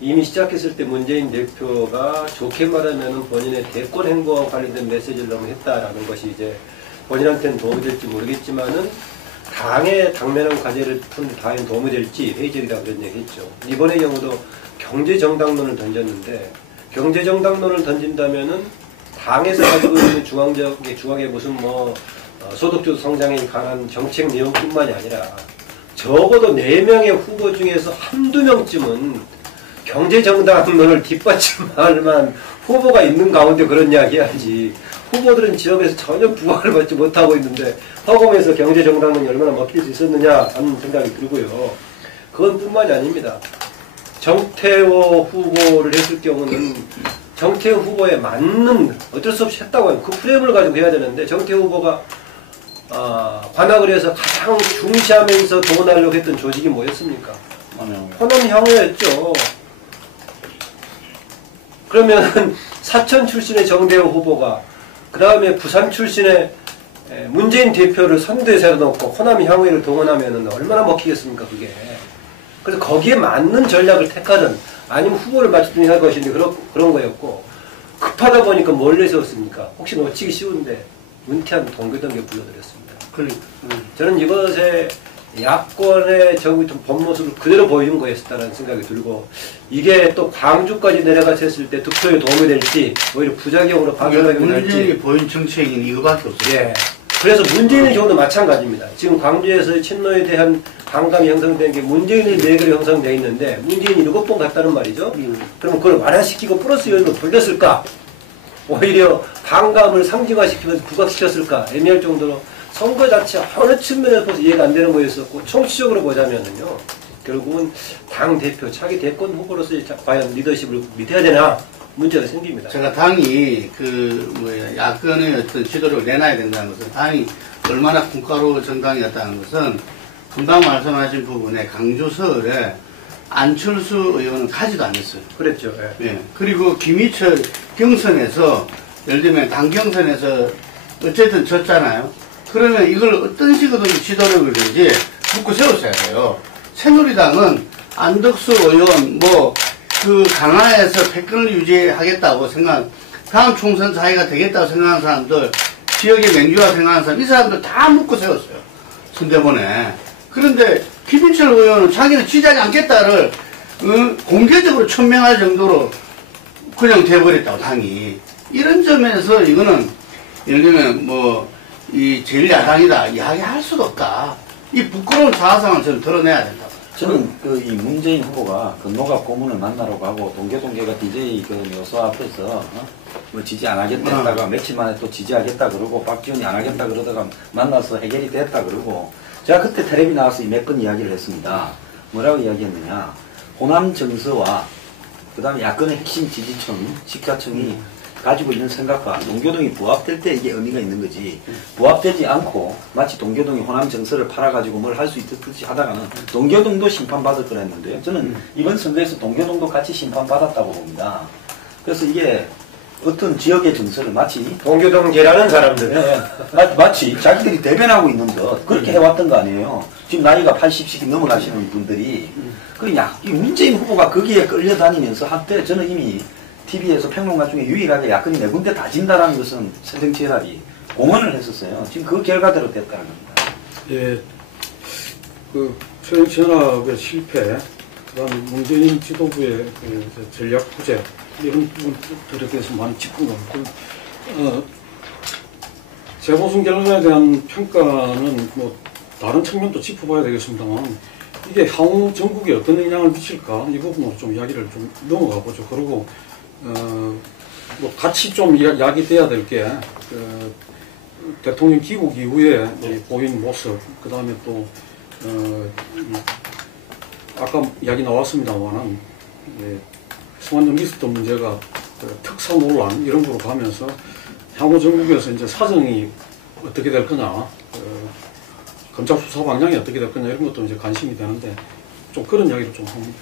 이미 시작했을 때 문재인 대표가 좋게 말하면 본인의 대권 행보와 관련된 메시지를 너무 했다라는 것이 이제 본인한테는 도움이 될지 모르겠지만은 당의 당면한 과제를 푸는 데 당연히 도움이 될지 회의적이다 그런 얘기 했죠. 이번의 경우도 경제정당론을 던졌는데, 경제정당론을 던진다면은 당에서 가지고 있는 중앙의 무슨 소득주 성장에 관한 정책 내용뿐만이 아니라 적어도 4명의 후보 중에서 한두 명쯤은 경제정당론을 뒷받침할 만한 후보가 있는 가운데 그런 이야기 해야지. 후보들은 지역에서 전혀 부각을 받지 못하고 있는데 허공에서 경제정당론이 얼마나 먹힐 수 있었느냐 하는 생각이 들고요. 그건 뿐만이 아닙니다. 정태호 후보를 했을 경우는 정태호 후보에 맞는, 어쩔 수 없이 했다고 해요. 그 프레임을 가지고 해야 되는데, 정태호 후보가 관악을 해서 가장 중시하면서 동원하려고 했던 조직이 뭐였습니까? 호남향후였죠. 그러면 사천 출신의 정대호 후보가 그 다음에 부산 출신의 문재인 대표를 선두에 세워놓고 호남 향후회를 동원하면 얼마나 먹히겠습니까, 그게. 그래서 거기에 맞는 전략을 택하든 아니면 후보를 맞추든지 할 것인데 그런 거였고, 급하다 보니까 뭘 내세웠습니까? 혹시 놓치기 쉬운데 은퇴한 동교동계 불러드렸습니다. 저는 이것에 야권의 본 모습을 그대로 보이는 거였다는 생각이 들고, 이게 또 광주까지 내려가서 했을 때 득표에 도움이 될지 오히려 부작용으로 반전하게 될지. 문재인이 보인 정책인 이거밖에 없어요. 예. 그래서 문재인의 경우도 마찬가지입니다. 지금 광주에서 친노에 대한 반감이 형성된 게 문재인의 4개로 형성되어 있는데, 문재인이 7번 갔다는 말이죠. 그럼 그걸 완화시키고 플러스 요인으로 돌렸을까? 오히려 반감을 상징화시키면서 부각시켰을까? 애매할 정도로 선거 자체 어느 측면에서 봐서 이해가 안 되는 거였었고, 총체적으로 보자면은요, 결국은 당대표, 차기 대권 후보로서 과연 리더십을 믿어야 되나? 문제가 생깁니다. 제가 당이 야권의 어떤 지도를 내놔야 된다는 것은, 당이 얼마나 군가로 정당이었다는 것은 금방 말씀하신 부분에 강주 서울에 안철수 의원은 가지도 않았어요. 그랬죠. 예. 예. 그리고 김희철 경선에서, 예를 들면 당 경선에서 어쨌든 졌잖아요. 그러면 이걸 어떤 식으로든 지도력을 든지 묶고 세웠어야 돼요. 새누리당은 안덕수 의원, 강화에서 패권을 유지하겠다고 다음 총선 사회가 되겠다고 생각하는 사람들, 지역의 맹주화 생각하는 사람, 이 사람들 다 묶고 세웠어요. 선대본에. 그런데 김인철 의원은 자기는 지지하지 않겠다를 공개적으로 천명할 정도로 그냥 돼버렸다고, 당이. 이런 점에서 이거는, 예를 들면 이 제1야당이다 이야기할 수도 없다. 이 부끄러운 자아상을 저는 드러내야 된다. 저는 이 문재인 후보가 노갑 고문을 만나러 가고 동계가 DJ 묘소 앞에서 지지 안 하겠다 했다가 며칠 만에 또 지지하겠다 그러고, 박지원이 안 하겠다 그러다가 만나서 해결이 됐다 그러고, 제가 그때 텔레비 나와서 몇 번 이야기를 했습니다. 뭐라고 이야기했느냐? 호남 정서와 그 다음에 야권의 핵심 지지층, 식자층이 가지고 있는 생각과 동교동이 부합될 때 이게 의미가 있는 거지, 부합되지 않고 마치 동교동이 호남 정서를 팔아가지고 뭘 할 수 있듯이 하다가는 동교동도 심판받을 거랬는데요. 저는 이번 선거에서 동교동도 같이 심판받았다고 봅니다. 그래서 이게 어떤 지역의 정서를 마치 동교동계라는 사람들, 마치 자기들이 대변하고 있는 것 그렇게 해왔던 거 아니에요. 지금 나이가 80씩 넘어가시는 분들이. 이 문재인 후보가 거기에 끌려다니면서 한때 저는 이미 TV에서 평론가 중에 유일하게 야권이 4군데 다 진다라는 것은 새정치회답이 공언을 했었어요. 지금 그 결과대로 됐다는 겁니다. 예, 새정치연합의 실패, 그다음에 문재인 지도부의 전략 부재, 이런 부분들에 대해서 많이 짚은 거고, 재보선 결과에 대한 평가는 다른 측면도 짚어봐야 되겠습니다만, 이게 향후 전국에 어떤 영향을 미칠까, 이 부분으로 좀 이야기를 좀 넘어가 보죠. 그리고 뭐 같이 좀 야기돼야 될 게, 대통령 귀국 이후에 보인 모습, 그 다음에 또, 아까 이야기 나왔습니다만은, 성완종 리스트 문제가 특사 논란 이런 거로 가면서 향후 전국에서 이제 사정이 어떻게 될 거냐, 검찰 수사 방향이 어떻게 될 거냐 이런 것도 이제 관심이 되는데 좀 그런 이야기를 좀 합니다.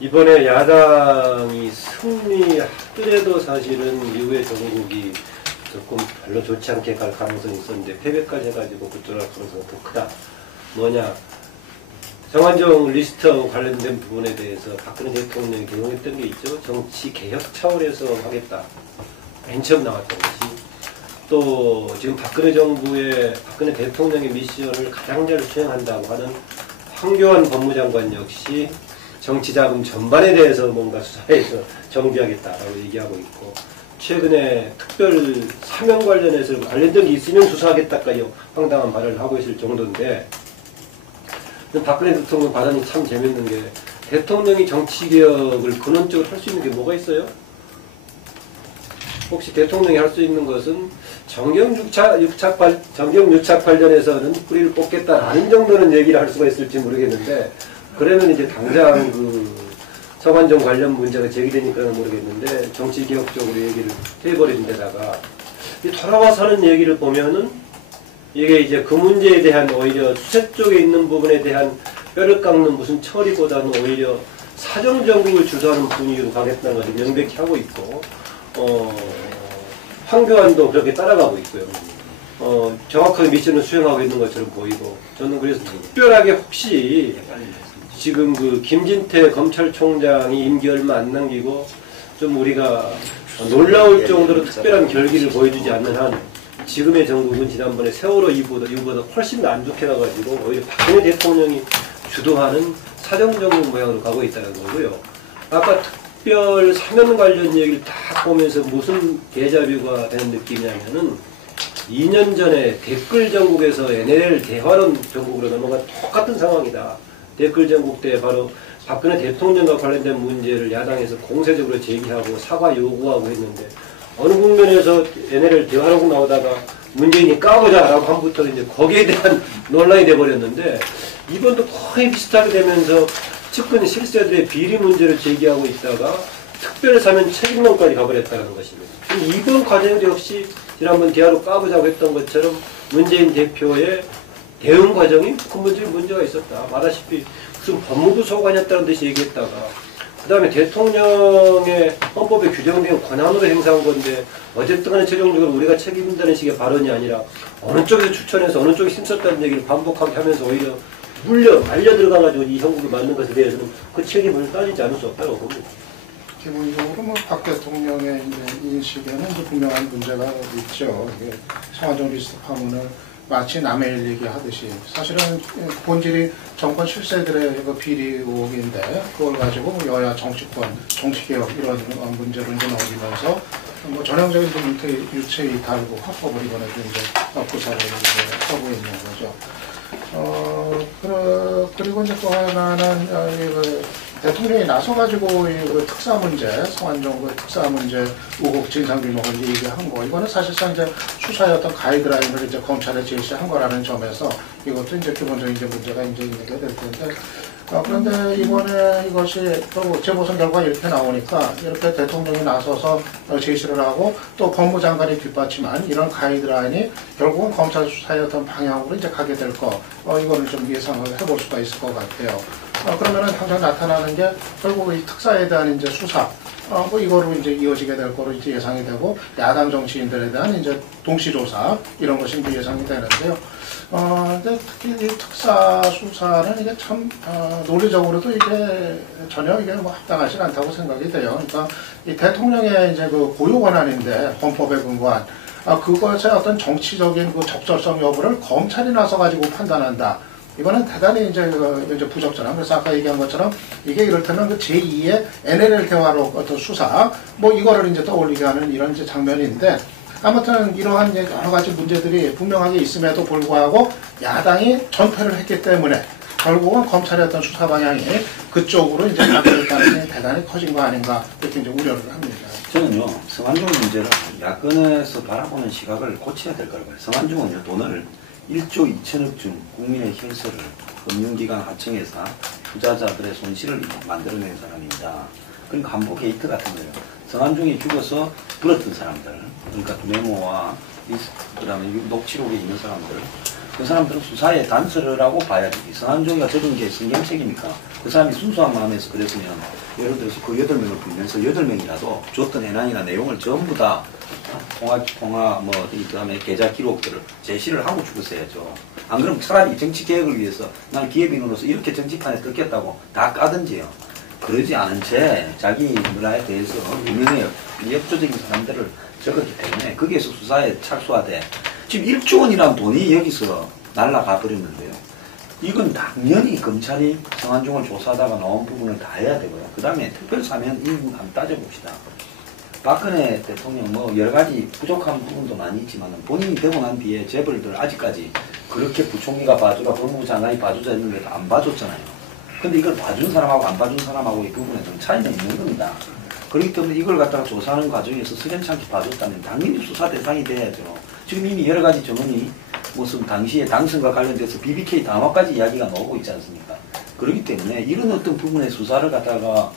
이번에 야당이 승리하더라도 사실은 이후에 정국이 조금 별로 좋지 않게 갈 가능성이 있었는데 패배까지 해가지고 그쪽으로 갈 가능성이 더 크다. 뭐냐? 성완종 리스트하고 관련된 부분에 대해서 박근혜 대통령이 개용했던 게 있죠. 정치 개혁 차원에서 하겠다. 맨 처음 나왔던 것이. 또 지금 박근혜 정부의 박근혜 대통령의 미션을 가장 잘 수행한다고 하는 황교안 법무장관 역시 정치자금 전반에 대해서 뭔가 수사해서 정비하겠다라고 얘기하고 있고, 최근에 특별 사면 관련해서 관련된 게 있으면 수사하겠다까지 황당한 말을 하고 있을 정도인데, 박근혜 대통령 발언이 참 재밌는 게, 대통령이 정치개혁을 근원적으로 할 수 있는 게 뭐가 있어요? 혹시 대통령이 할 수 있는 것은 정경유착 관련해서는 뿌리를 뽑겠다라는 정도는 얘기를 할 수가 있을지 모르겠는데, 그러면 이제 당장 성완종 관련 문제가 제기되니까는 모르겠는데, 정치개혁적으로 얘기를 해버린 데다가, 돌아와서 하는 얘기를 보면은, 이게 이제 그 문제에 대한 오히려 수세 쪽에 있는 부분에 대한 뼈를 깎는 무슨 처리보다는 오히려 사정정국을 주도하는 분위기로 가겠다는 것을 명백히 하고 있고, 황교안도 그렇게 따라가고 있고요. 정확하게 미션을 수행하고 있는 것처럼 보이고, 저는 그래서 특별하게 혹시 지금 김진태 검찰총장이 임기 얼마 안 남기고 좀 우리가 놀라울 정도로 특별한 결기를 보여주지 않는 한, 지금의 정국은 지난번에 세월호 이후보다 훨씬 안 좋게 가가지고 오히려 박근혜 대통령이 주도하는 사정정국 모양으로 가고 있다는 거고요. 아까 특별 사면 관련 얘기를 다 보면서 무슨 데자뷰가 되는 느낌이냐면은, 2년 전에 댓글 전국에서 NLL 대화론 전국으로 넘어간 똑같은 상황이다. 댓글 전국 때 바로 박근혜 대통령과 관련된 문제를 야당에서 공세적으로 제기하고 사과 요구하고 했는데, 어느 국면에서 NLL 대화론 나오다가 문재인이 까보자라고 한부터 이제 거기에 대한 논란이 돼버렸는데, 이번도 거의 비슷하게 되면서 측근 실세들의 비리 문제를 제기하고 있다가 특별사면 책임론까지 가버렸다는 것입니다. 이번 과정도 역시 지난번 대화로 까보자고 했던 것처럼 문재인 대표의 대응 과정이 근본적인 문제가 있었다. 말하시피 무슨 법무부 소관이었다는 듯이 얘기했다가, 그 다음에 대통령의 헌법에 규정된 권한으로 행사한 건데, 어쨌든 간에 최종적으로 우리가 책임진다는 식의 발언이 아니라 어느 쪽에서 추천해서 어느 쪽이 힘썼다는 얘기를 반복하게 하면서 오히려 말려 들어가가지고 이 형국을 만든 것에 대해서는 그 책임을 따지지 않을 수 없다고 봅니다. 기본적으로 박 대통령의 인식에는 분명한 문제가 있죠. 성완종 리스트 파문을 마치 남의 일 얘기하듯이, 사실은 본질이 정권 실세들의 비리 의혹인데, 그걸 가지고 여야 정치권, 정치개혁 이런 문제로 이제 넘기면서 전형적인 유체 이탈고 화법을 이번에 이제 구사를 하고 있는 거죠. 그리고 이제 또 하나는 대통령이 나서가지고 특사 문제, 성완종 특사 문제 의혹 진상규명을 얘기한 거, 이거는 사실상 이제 수사의 어떤 가이드라인을 이제 검찰에 제시한 거라는 점에서 이것도 이제 기본적인 이제 문제가 이제 있는 게 될 텐데, 그런데 이번에 이것이 또 재보선 결과 이렇게 나오니까 이렇게 대통령이 나서서 제시를 하고 또 법무장관이 뒷받침한 이런 가이드라인이 결국은 검찰 수사의 어떤 방향으로 이제 가게 될 거, 이거는 좀 예상을 해볼 수가 있을 것 같아요. 그러면은 항상 나타나는 게 결국 이 특사에 대한 이제 수사, 이거로 이제 이어지게 될 거로 이제 예상이 되고, 야당 정치인들에 대한 이제 동시조사 이런 것이 이제 예상이 되는데요. 근데 특히 이 특사 수사는 이게 참 논리적으로도 이게 전혀 이게 합당하지 않다고 생각이 돼요. 그러니까 이 대통령의 이제 고유 권한인데, 헌법에 근거한 그것의 어떤 정치적인 적절성 여부를 검찰이 나서 가지고 판단한다. 이거는 대단히 이제 부적절한. 그래서 아까 얘기한 것처럼 이게 이를테면 제2의 NLL 대화로 어떤 수사, 이거를 이제 떠올리게 하는 이런 이제 장면인데, 아무튼 이러한 여러 가지 문제들이 분명하게 있음에도 불구하고 야당이 전패를 했기 때문에 결국은 검찰의 어떤 수사 방향이 그쪽으로 이제 가게 가능성이 대단히 커진 거 아닌가 이렇게 이제 우려를 합니다. 저는요, 성한종 문제를 야권에서 바라보는 시각을 고쳐야 될 거라고 봐요. 성한종은요, 돈을 1조 2천억 준 국민의 혈세를 금융기관 하청회사 투자자들의 손실을 만들어낸 사람입니다. 그러니까 한보 게이트 같은 거예요. 성한종이 죽어서 불었던 사람들, 그러니까 두메모와 그다음에 녹취록에 있는 사람들, 그 사람들은 수사에 단서라고 봐야지. 성한종이가 적은 게 성경책입니까? 그 사람이 순수한 마음에서 그랬으면 예를 들어서 그 8명을 불면서 8명이라도 줬던 해난이나 내용을 전부 다 그 다음에 계좌 기록들을 제시를 하고 죽었어야죠. 안 그러면 차라리 정치 개혁을 위해서 난 기회비누로서 이렇게 정치판에 뜯겼다고 다 까든지요. 그러지 않은 채 자기 문화에 대해서 유명해요. 역조적인 사람들을 적었기 때문에 거기에서 수사에 착수하되 지금 1조 원이라는 돈이 여기서 날아가 버렸는데요. 이건 당연히 검찰이 성한종을 조사하다가 나온 부분을 다 해야 되고요. 그 다음에 특별사면 이 부분 한번 따져봅시다. 박근혜 대통령 뭐 여러 가지 부족한 부분도 많이 있지만 본인이 되고 난 뒤에 재벌들 아직까지 그렇게 부총리가 봐주라 법무부 장관이 봐주자 했는데도 안 봐줬잖아요. 근데 이걸 봐준 사람하고 안 봐준 사람하고 이 부분에 좀 차이는 있는 겁니다. 그렇기 때문에 이걸 갖다가 조사하는 과정에서 석연찮게 봐줬다면 당연히 수사 대상이 돼야죠. 지금 이미 여러 가지 정원이 무슨 당시에 당선과 관련돼서 BBK 담화까지 이야기가 나오고 있지 않습니까? 그렇기 때문에 이런 어떤 부분의 수사를 갖다가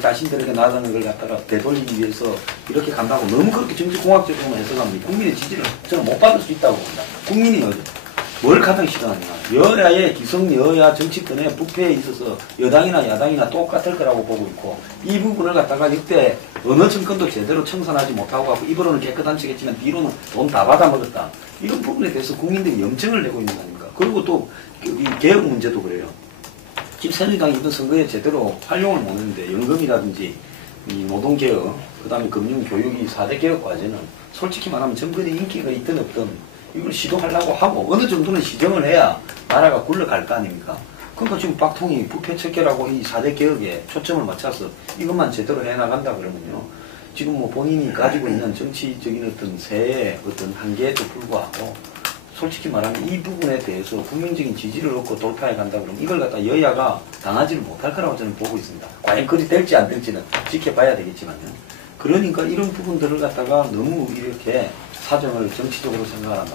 자신들에게 나가는 걸 갖다가 되돌리기 위해서 이렇게 간다고 너무 그렇게 정치공학적으로만 해석하면 국민의 지지를 저는 못 받을 수 있다고 봅니다. 국민이 뭘 가장 싫어하냐. 여야의 기성 여야 정치권의 부패에 있어서 여당이나 야당이나 똑같을 거라고 보고 있고 이 부분을 갖다가 역대 어느 정권도 제대로 청산하지 못하고 하고 입으로는 깨끗한 척했지만 뒤로는 돈 다 받아먹었다. 이런 부분에 대해서 국민들이 염증을 내고 있는 거 아닙니까? 그리고 또 이 개혁 문제도 그래요. 지금 새누리당이 이번 선거에 제대로 활용을 못했는데 연금이라든지 이 노동개혁, 그 다음에 금융교육이 4대 개혁 과제는 솔직히 말하면 정권의 인기가 있든 없든 이걸 시도하려고 하고 어느 정도는 시정을 해야 나라가 굴러갈 거 아닙니까? 그러니까 지금 박통이 부패 척결하고 이 4대 개혁에 초점을 맞춰서 이것만 제대로 해나간다 그러면요. 지금 뭐 본인이 가지고 있는 정치적인 어떤 새의 어떤 한계에도 불구하고 솔직히 말하면 이 부분에 대해서 국민적인 지지를 얻고 돌파해 간다 그러면 이걸 갖다 여야가 당하지를 못할 거라고 저는 보고 있습니다. 과연 그리 될지 안 될지는 지켜봐야 되겠지만요. 그러니까 이런 부분들을 갖다가 너무 이렇게 사정을 정치적으로 생각한다.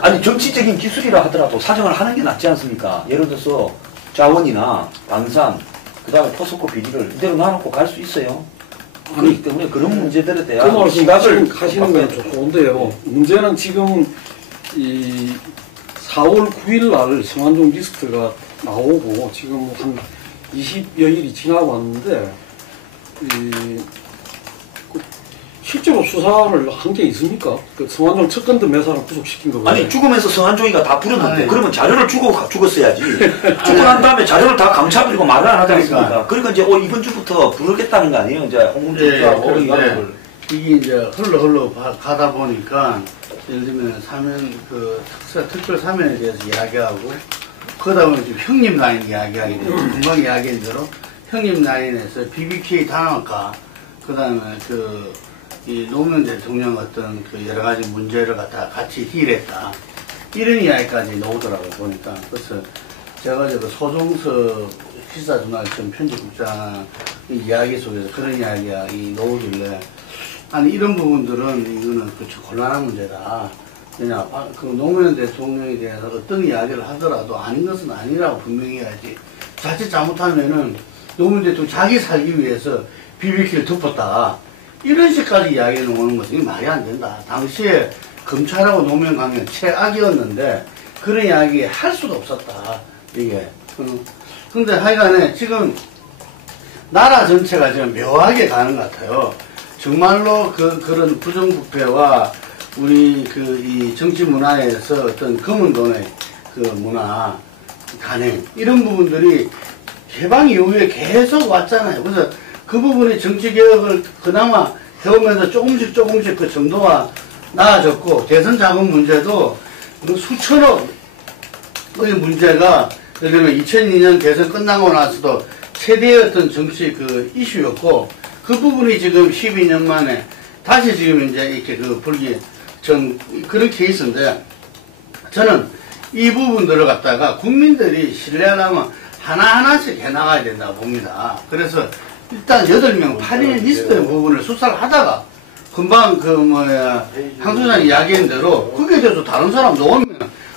아니 정치적인 기술이라 하더라도 사정을 하는 게 낫지 않습니까? 예를 들어서 자원이나 방산, 그 다음에 포스코 비리를 이대로 놔놓고 갈 수 있어요. 그렇기 때문에 그런 문제들에 대한 그 말씀 시각을 하시는 건 좋은데요. 문제는 지금 이 4월 9일 날 성한종 리스트가 나오고 지금 한 20여일이 지나고 왔는데 실제로 수사를 한 게 있습니까? 그 성한종 측근들 몇 사람 구속시킨 거 아니 죽으면서 성한종이가 다 부렸는데 그러면 자료를 주고 죽었어야지. 죽고 난 다음에 자료를 다 감춰버리고 말을 안 하지 않습니까? 그러니까 이제 이번 주부터 부르겠다는 거 아니에요? 이제 홍문주하고 이게 이제 흘러 가다 보니까 예를 들면 특별 사면에 대해서 이야기하고 그러다 보면 지금 형님 라인 이야기하게 되고 금방 이야기한 대로 형님 라인에서 BBK 단학과 그 다음에 이 노무현 대통령 어떤 그 여러 가지 문제를 갖다 같이 힐했다. 이런 이야기까지 나오더라고요, 보니까. 그래서 제가 그 소종석 시사저널 편집국장 이야기 속에서 그런 이야기가 나오길래, 아니, 이런 부분들은 이거는 그렇죠, 곤란한 문제다. 왜냐, 그 노무현 대통령에 대해서 어떤 이야기를 하더라도 아닌 것은 아니라고 분명히 해야지. 자칫 잘못하면은 노무현 대통령 자기 살기 위해서 BBK를 덮었다. 이런 식까지 이야기를 오는 것은 말이 안 된다. 당시에 검찰하고 노무현 관계는 최악이었는데 그런 이야기 할 수도 없었다. 이게. 근데 하여간에 지금 나라 전체가 지금 묘하게 가는 것 같아요. 정말로 그런 부정부패와 우리 이 정치 문화에서 어떤 검은 돈의 그 문화, 간행, 이런 부분들이 개방 이후에 계속 왔잖아요. 그래서 그 부분이 정치개혁을 그나마 해오면서 조금씩 그 정도가 나아졌고, 대선 자금 문제도 수천억의 문제가, 예를 들면 2002년 대선 끝나고 나서도 최대의 어떤 정치 이슈였고, 그 부분이 지금 12년 만에 다시 지금 이제 이렇게 그런 케이스인데, 저는 이 부분들을 갖다가 국민들이 신뢰하려면 하나하나씩 해나가야 된다고 봅니다. 그래서 일단 8명 8인 리스트 부분을 수사를 하다가 금방 황 소장이 이야기한 대로 그게 대해서 다른 사람 놓으면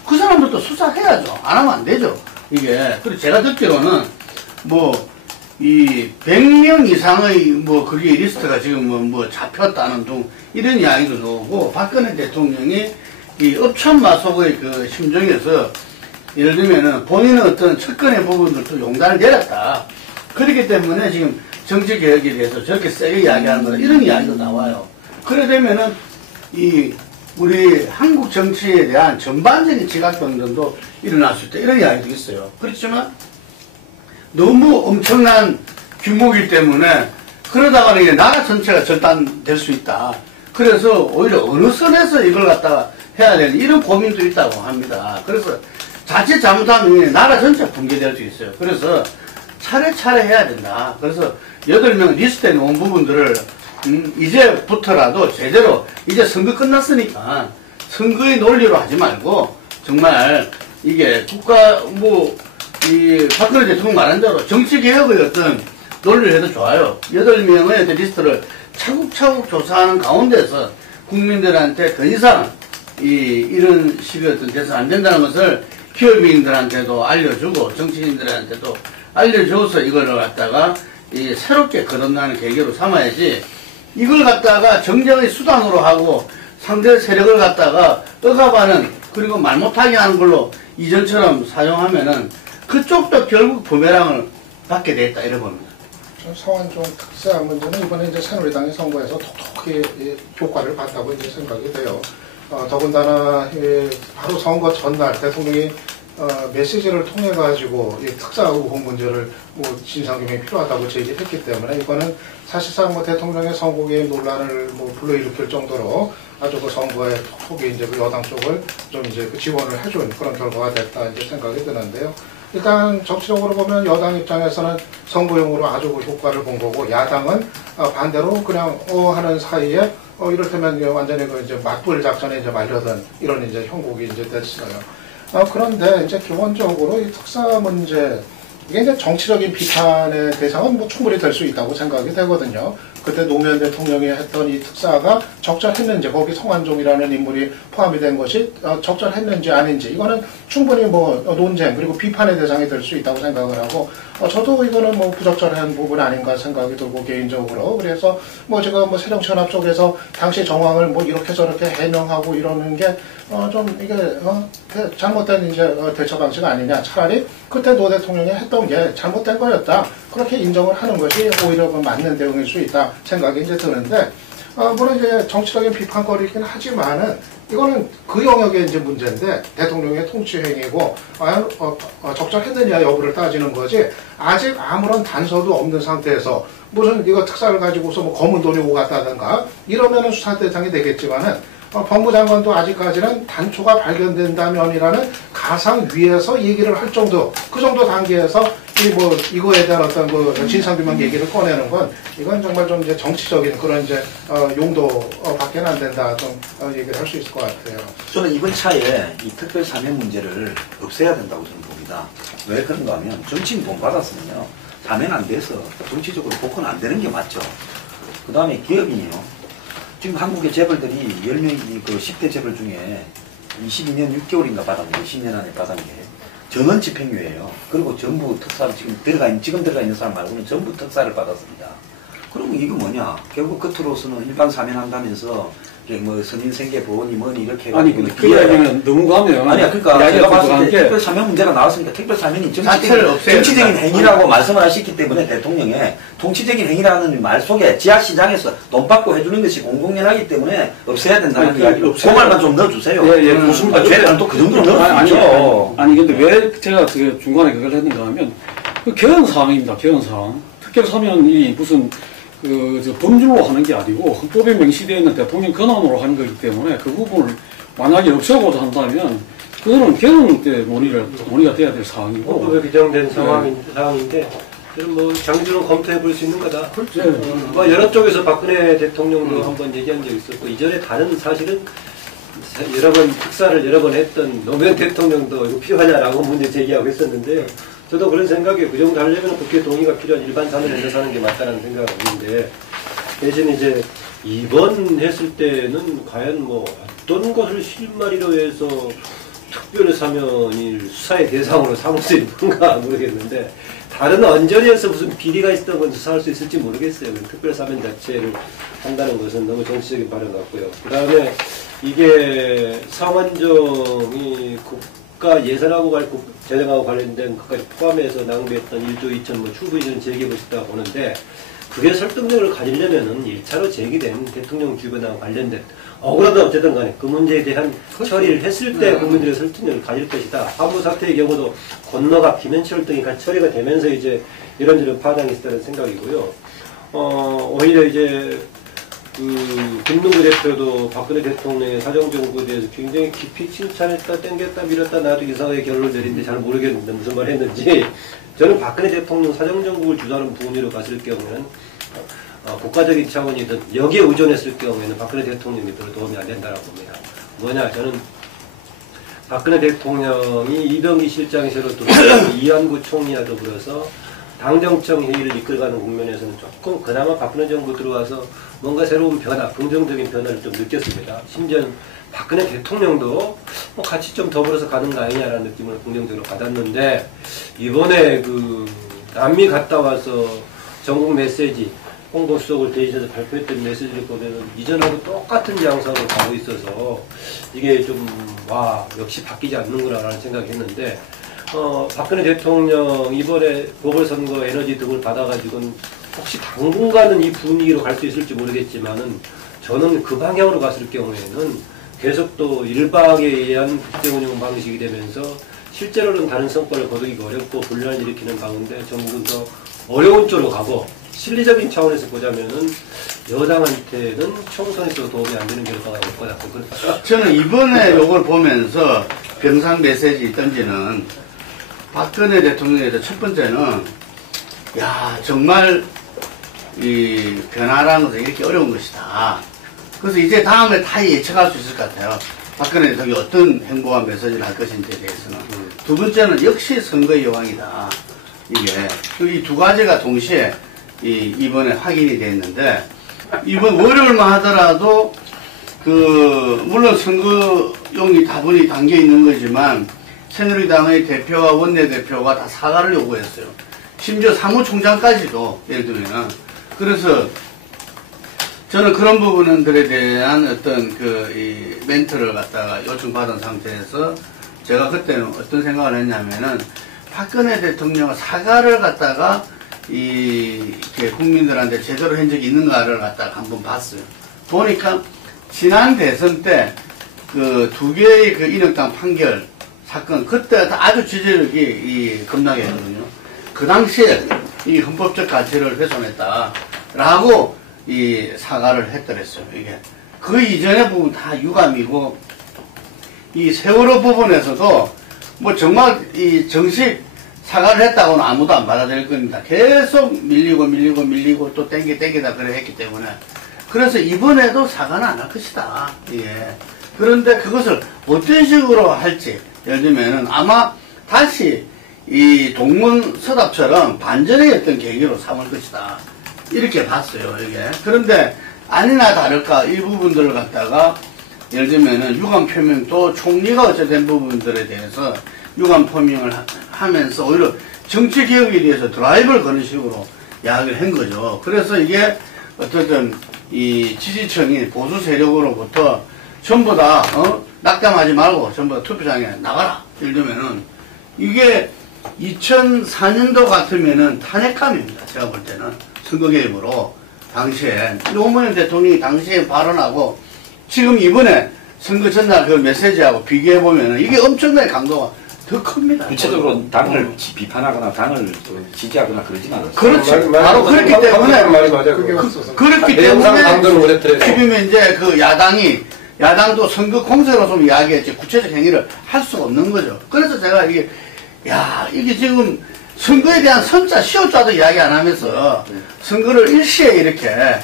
그 사람들도 수사해야죠. 안 하면 안 되죠. 이게. 그리고 제가 듣기로는 이 100명 이상의 그게 리스트가 지금 잡혔다는 등 이런 이야기도 나오고 박근혜 대통령이 이 업천마속의 그 심정에서 예를 들면은 본인은 어떤 측근의 부분들도 용단을 내렸다. 그렇기 때문에 지금 정치개혁에 대해서 저렇게 세게 이야기하는 거다. 이런 이야기도 나와요. 그래 되면은 우리 한국 정치에 대한 전반적인 지각변동도 일어날 수 있다. 이런 이야기도 있어요. 그렇지만 너무 엄청난 규모이기 때문에 그러다가는 이제 나라 전체가 절단될 수 있다. 그래서 오히려 어느 선에서 이걸 갖다가 해야 되는 이런 고민도 있다고 합니다. 그래서 자칫 잘못하면 나라 전체가 붕괴될 수 있어요. 그래서 차례차례 해야 된다. 그래서 8명 리스트에 놓은 부분들을 이제부터라도 제대로 이제 선거 끝났으니까 선거의 논리로 하지 말고 정말 이게 국가 이 박근혜 대통령 말한 대로 정치개혁의 어떤 논리를 해도 좋아요. 8명의 어떤 리스트를 차곡차곡 조사하는 가운데서 국민들한테 더 이상 이런 식의 어떤 돼서 안 된다는 것을 기업인들한테도 알려주고 정치인들한테도 알려줘서 이걸 갖다가 새롭게 거듭나는 계기로 삼아야지 이걸 갖다가 정쟁의 수단으로 하고 상대 세력을 갖다가 억압하는 그리고 말 못하게 하는 걸로 이전처럼 사용하면은 그쪽도 결국 부메랑을 받게 됐다 이래 봅니다. 성완종 특사 문제는 이번에 이제 새누리당의 선거에서 톡톡히 효과를 봤다고 이제 생각이 돼요. 더군다나 바로 선거 전날 대통령이 메시지를 통해 가지고 특사 의혹 문제를 진상규명이 필요하다고 제기를 했기 때문에 이거는 사실상 대통령의 선거 개입 논란을 불러일으킬 정도로 아주 그 선거에 톡톡히 이제 그 여당 쪽을 좀 이제 그 지원을 해준 그런 결과가 됐다 이제 생각이 드는데요. 일단 정치적으로 보면 여당 입장에서는 선거용으로 아주 그 효과를 본 거고 야당은 반대로 그냥 하는 사이에 이를테면 완전히 그 이제 맞불 작전에 이제 말려든 이런 이제 형국이 이제 됐어요. 그런데 이제 기본적으로 이 특사 문제 이게 이제 정치적인 비판의 대상은 충분히 될 수 있다고 생각이 되거든요. 그때 노무현 대통령이 했던 이 특사가 적절했는지 거기 성완종이라는 인물이 포함이 된 것이 적절했는지 아닌지 이거는 충분히 논쟁 그리고 비판의 대상이 될 수 있다고 생각을 하고 저도 이거는 부적절한 부분 아닌가 생각이 들고 개인적으로 그래서 지금 새정치연합 쪽에서 당시 정황을 이렇게 저렇게 해명하고 이러는 게 좀 이게 잘못된 이제 대처 방식 아니냐 차라리 그때 노 대통령이 했던 게 잘못된 거였다 그렇게 인정을 하는 것이 오히려 맞는 대응일 수 있다 생각이 이제 드는데 물론 이제 정치적인 비판거리이긴 하지만은 이거는 그 영역의 이제 문제인데 대통령의 통치 행위고 적절했느냐 여부를 따지는 거지 아직 아무런 단서도 없는 상태에서 무슨 이거 특사를 가지고서 검은 돈이 오갔다든가 이러면은 수사 대상이 되겠지만은 법무장관도 아직까지는 단초가 발견된다면이라는 가상 위에서 얘기를 할 정도 그 정도 단계에서 이거에 대한 어떤 진상규명 얘기를 꺼내는 건 이건 정말 좀 이제 정치적인 그런 이제 용도밖에 안 된다 좀 얘기를 할 수 있을 것 같아요. 저는 이번 차에 이 특별 사면 문제를 없애야 된다고 저는 봅니다. 왜 그런가 하면 정치인 돈 받았으면요 사면 안 돼서 정치적으로 복권 안 되는 게 맞죠. 그 다음에 기업인이요. 지금 한국의 재벌들이 10명, 10대 재벌 중에 22년 6개월인가 받았는데 10년 안에 받은 게 전원 집행유예요. 그리고 전부 특사를 지금 들어가 있는 사람 말고는 전부 특사를 받았습니다. 그러면 이거 뭐냐? 결국 끝으로서는 일반 사면한다면서 선인 생계 보호니 뭐니 이렇게 아니 근데 그 이야기는 너무 가면 아니야 그러니까 제가 봤을 때 특별 사면 문제가 나왔으니까 특별 사면이 정치적인 행위라고 말씀을 하셨기 때문에 대통령의 정치적인 행위라는 말 속에 지하 시장에서 돈 받고 해주는 것이 공공연하기 때문에 없애야 된다는 이야기. 그 말만 좀 넣어주세요. 예, 좋습니다. 죄는 또 그 정도로 넣을 수 있죠. 아니 근데 왜 제가 중간에 그걸 했는가 하면 그 개헌 사항입니다. 개헌 사항. 특별 사면이 무슨 범주로 하는 게 아니고 헌법에 명시되어 있는 대통령 권한으로 하는 거기 때문에 그 부분을 만약에 없애고자 한다면 그거는 개헌 때 논의가 돼야 될 사항이고 헌법에 규정된 사항인데 저는 장기적으로 검토해 볼 수 있는 거다. 그렇죠. 여러 쪽에서 박근혜 대통령도 한번 얘기한 적이 있었고 이전에 다른 사실은 여러 번 특사를 여러 번 했던 노무현 대통령도 이거 필요하냐라고 문제 제기하고 했었는데요. 저도 그런 생각이에요. 그 정도 하려면 국회 동의가 필요한 일반 산을 내려서 하는 게 맞다는 생각을 하는데, 대신 이제 입원했을 때는 과연 뭐 어떤 것을 실마리로 해서 특별사면을 수사의 대상으로 삼을 수 있는가 모르겠는데, 다른 언저리에서 무슨 비리가 있었던 건 수사할 수 있을지 모르겠어요. 특별사면 자체를 한다는 것은 너무 정치적인 발언 같고요. 그 다음에 이게 상원정이 국가 예산하고 재정하고 관련된 것까지 포함해서 낭비했던 1조 2천 뭐 충분히 저는 제기해볼 수 있다고 보는데, 그게 설득력을 가지려면은 1차로 제기된 대통령 주변하고 관련된 억울하다 어쨌든 간에 그 문제에 대한 처리를 했을 때 국민들의 설득력을 가질 것이다. 아무 사태의 경우도 건너가 김현철 등이 같이 처리가 되면서 이제 이런저런 파장이 있었다는 생각이고요. 오히려 이제 김동구 대표도 박근혜 대통령의 사정정국에 대해서 굉장히 깊이 칭찬했다, 땡겼다, 밀었다, 나도 이상하게 결론을 내린데 잘 모르겠는데 무슨 말 했는지, 저는 박근혜 대통령 사정정국을 주도하는 분위로 갔을 경우에는 국가적인 차원이든 여기에 의존했을 경우에는 박근혜 대통령이 별로 도움이 안 된다고 봅니다. 뭐냐, 저는 박근혜 대통령이 이병기 실장이 새로 들어오고 이한구 총리와 더불어서 당정청 회의를 이끌어가는 국면에서는 조금 그나마 박근혜 정부 들어와서 뭔가 새로운 변화, 긍정적인 변화를 좀 느꼈습니다. 심지어 박근혜 대통령도 뭐 같이 좀 더불어서 가는 거 아니냐라는 느낌을 긍정적으로 받았는데, 이번에 남미 갔다 와서 전국 메시지 홍보수석을 대신해서 발표했던 메시지를 보면은 이전하고 똑같은 양상으로 가고 있어서 이게 좀 역시 바뀌지 않는구나라는 생각이 했는데, 박근혜 대통령 이번에 보궐선거 에너지 등을 받아가지고는 혹시 당분간은 이 분위기로 갈 수 있을지 모르겠지만은, 저는 그 방향으로 갔을 경우에는 계속 또 일방에 의한 국정운영 방식이 되면서 실제로는 다른 성과를 거두기가 어렵고 분란을 일으키는 가운데 전국은 더 어려운 쪽으로 가고, 실리적인 차원에서 보자면은 여당한테는 총선에서 도움이 안 되는 결과가 올 것 같고, 저는 이번에 이걸 보면서 병상 메시지 던지는 박근혜 대통령에 대해서 첫 번째는, 정말 이 변화라는 것은 이렇게 어려운 것이다. 그래서 이제 다음에 다 예측할 수 있을 것 같아요. 박근혜 대통령이 어떤 행보와 메시지를 할 것인지에 대해서는. 두 번째는 역시 선거의 여왕이다. 이게 이 두 가지가 동시에 이번에 확인이 됐는데, 이번 월요일만 하더라도 물론 선거용이 다분히 담겨 있는 거지만 새누리당의 대표와 원내대표가 다 사과를 요구했어요. 심지어 사무총장까지도, 예를 들면. 그래서 저는 그런 부분들에 대한 어떤 이 멘트를 갖다가 요청받은 상태에서 제가 그때는 어떤 생각을 했냐면은, 박근혜 대통령은 사과를 갖다가 이렇게 국민들한테 제대로 한 적이 있는가를 갖다가 한번 봤어요. 보니까 지난 대선 때 두 개의 인혁당 판결 사건, 그때 아주 지지력이 급락이 했거든요. 그 당시에 이 헌법적 가치를 훼손했다라고 사과를 했더랬어요. 이게 그 이전의 부분 다 유감이고, 이 세월호 부분에서도 뭐 정말 정식 사과를 했다고는 아무도 안 받아들일 겁니다. 계속 밀리고 또 땡기다 그래 했기 때문에. 그래서 이번에도 사과는 안 할 것이다. 그런데 그것을 어떤 식으로 할지, 예를 들면은 아마 다시 이 동문서답처럼 반전의 어떤 계기로 삼을 것이다. 이렇게 봤어요, 이게. 그런데 아니나 다를까 이 부분들을 갖다가 예를 들면은 유감 표명도 총리가 어쨌든 부분들에 대해서 유감 표명을 하면서 오히려 정치 개혁에 대해서 드라이브를 거는 식으로 이야기를 한 거죠. 그래서 이게 어쨌든 이 지지층이 보수 세력으로부터 전부 다 낙담하지 말고 전부 다 투표장에 나가라. 예를 들면은 이게 2004년도 같으면은 탄핵감입니다. 제가 볼 때는 선거 개입으로 당시에 노무현 대통령이 당시에 발언하고 지금 이번에 선거 전날 그 메시지하고 비교해 보면은 이게 엄청나게 강도가 더 큽니다. 구체적으로 당을 비판하거나 당을 지지하거나 그러진 않았어요. 그렇지. 바로 그렇기 때문에 말이 맞아요. 그렇기 때문에 지금 이제 야당도 선거 공세로 좀 이야기했지 구체적 행위를 할 수가 없는 거죠. 그래서 제가 이게 지금 선거에 대한 선자, 시효자도 이야기 안 하면서 선거를 일시에 이렇게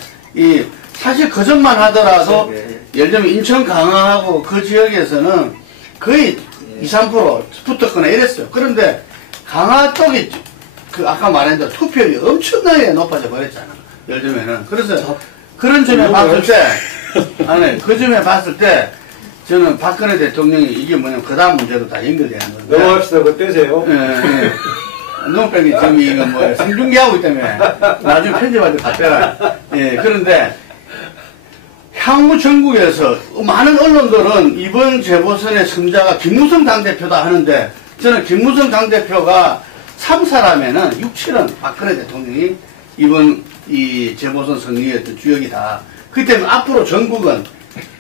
사실 그 전만 하더라도 예를 들면 인천 강화하고 그 지역에서는 거의 2, 3% 붙었거나 이랬어요. 그런데 강화 쪽이 그 아까 말한 대로 투표율이 엄청나게 높아져 버렸잖아. 예를 들면은. 그래서 그런 점에 봤을 때, 아니, 그 점에 봤을 때 저는 박근혜 대통령이 이게 뭐냐면 그 다음 문제로 다 연결돼야 하는 건데. 넘어갑시다. 그거 떼세요. 예, 예. 눈빼기 지금 이거 뭐 생중계하고 있다며. 나중에 편집할 때 답변을. 예, 그런데 향후 전국에서 많은 언론들은 이번 재보선의 승자가 김무성 당대표다 하는데 저는 김무성 당대표가 3사라면은 6, 7은 박근혜 대통령이 이번 이 재보선 승리의 어떤 주역이다. 그렇기 때문에 앞으로 전국은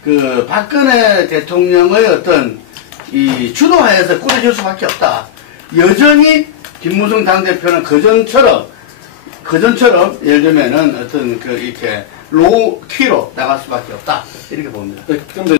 그 박근혜 대통령의 어떤 이 주도하에서 꾸려질 수밖에 없다. 여전히 김무성 당대표는 그전처럼 예를 들면은 어떤 그 이렇게 로우 키로 나갈 수밖에 없다. 이렇게 봅니다. 네, 근데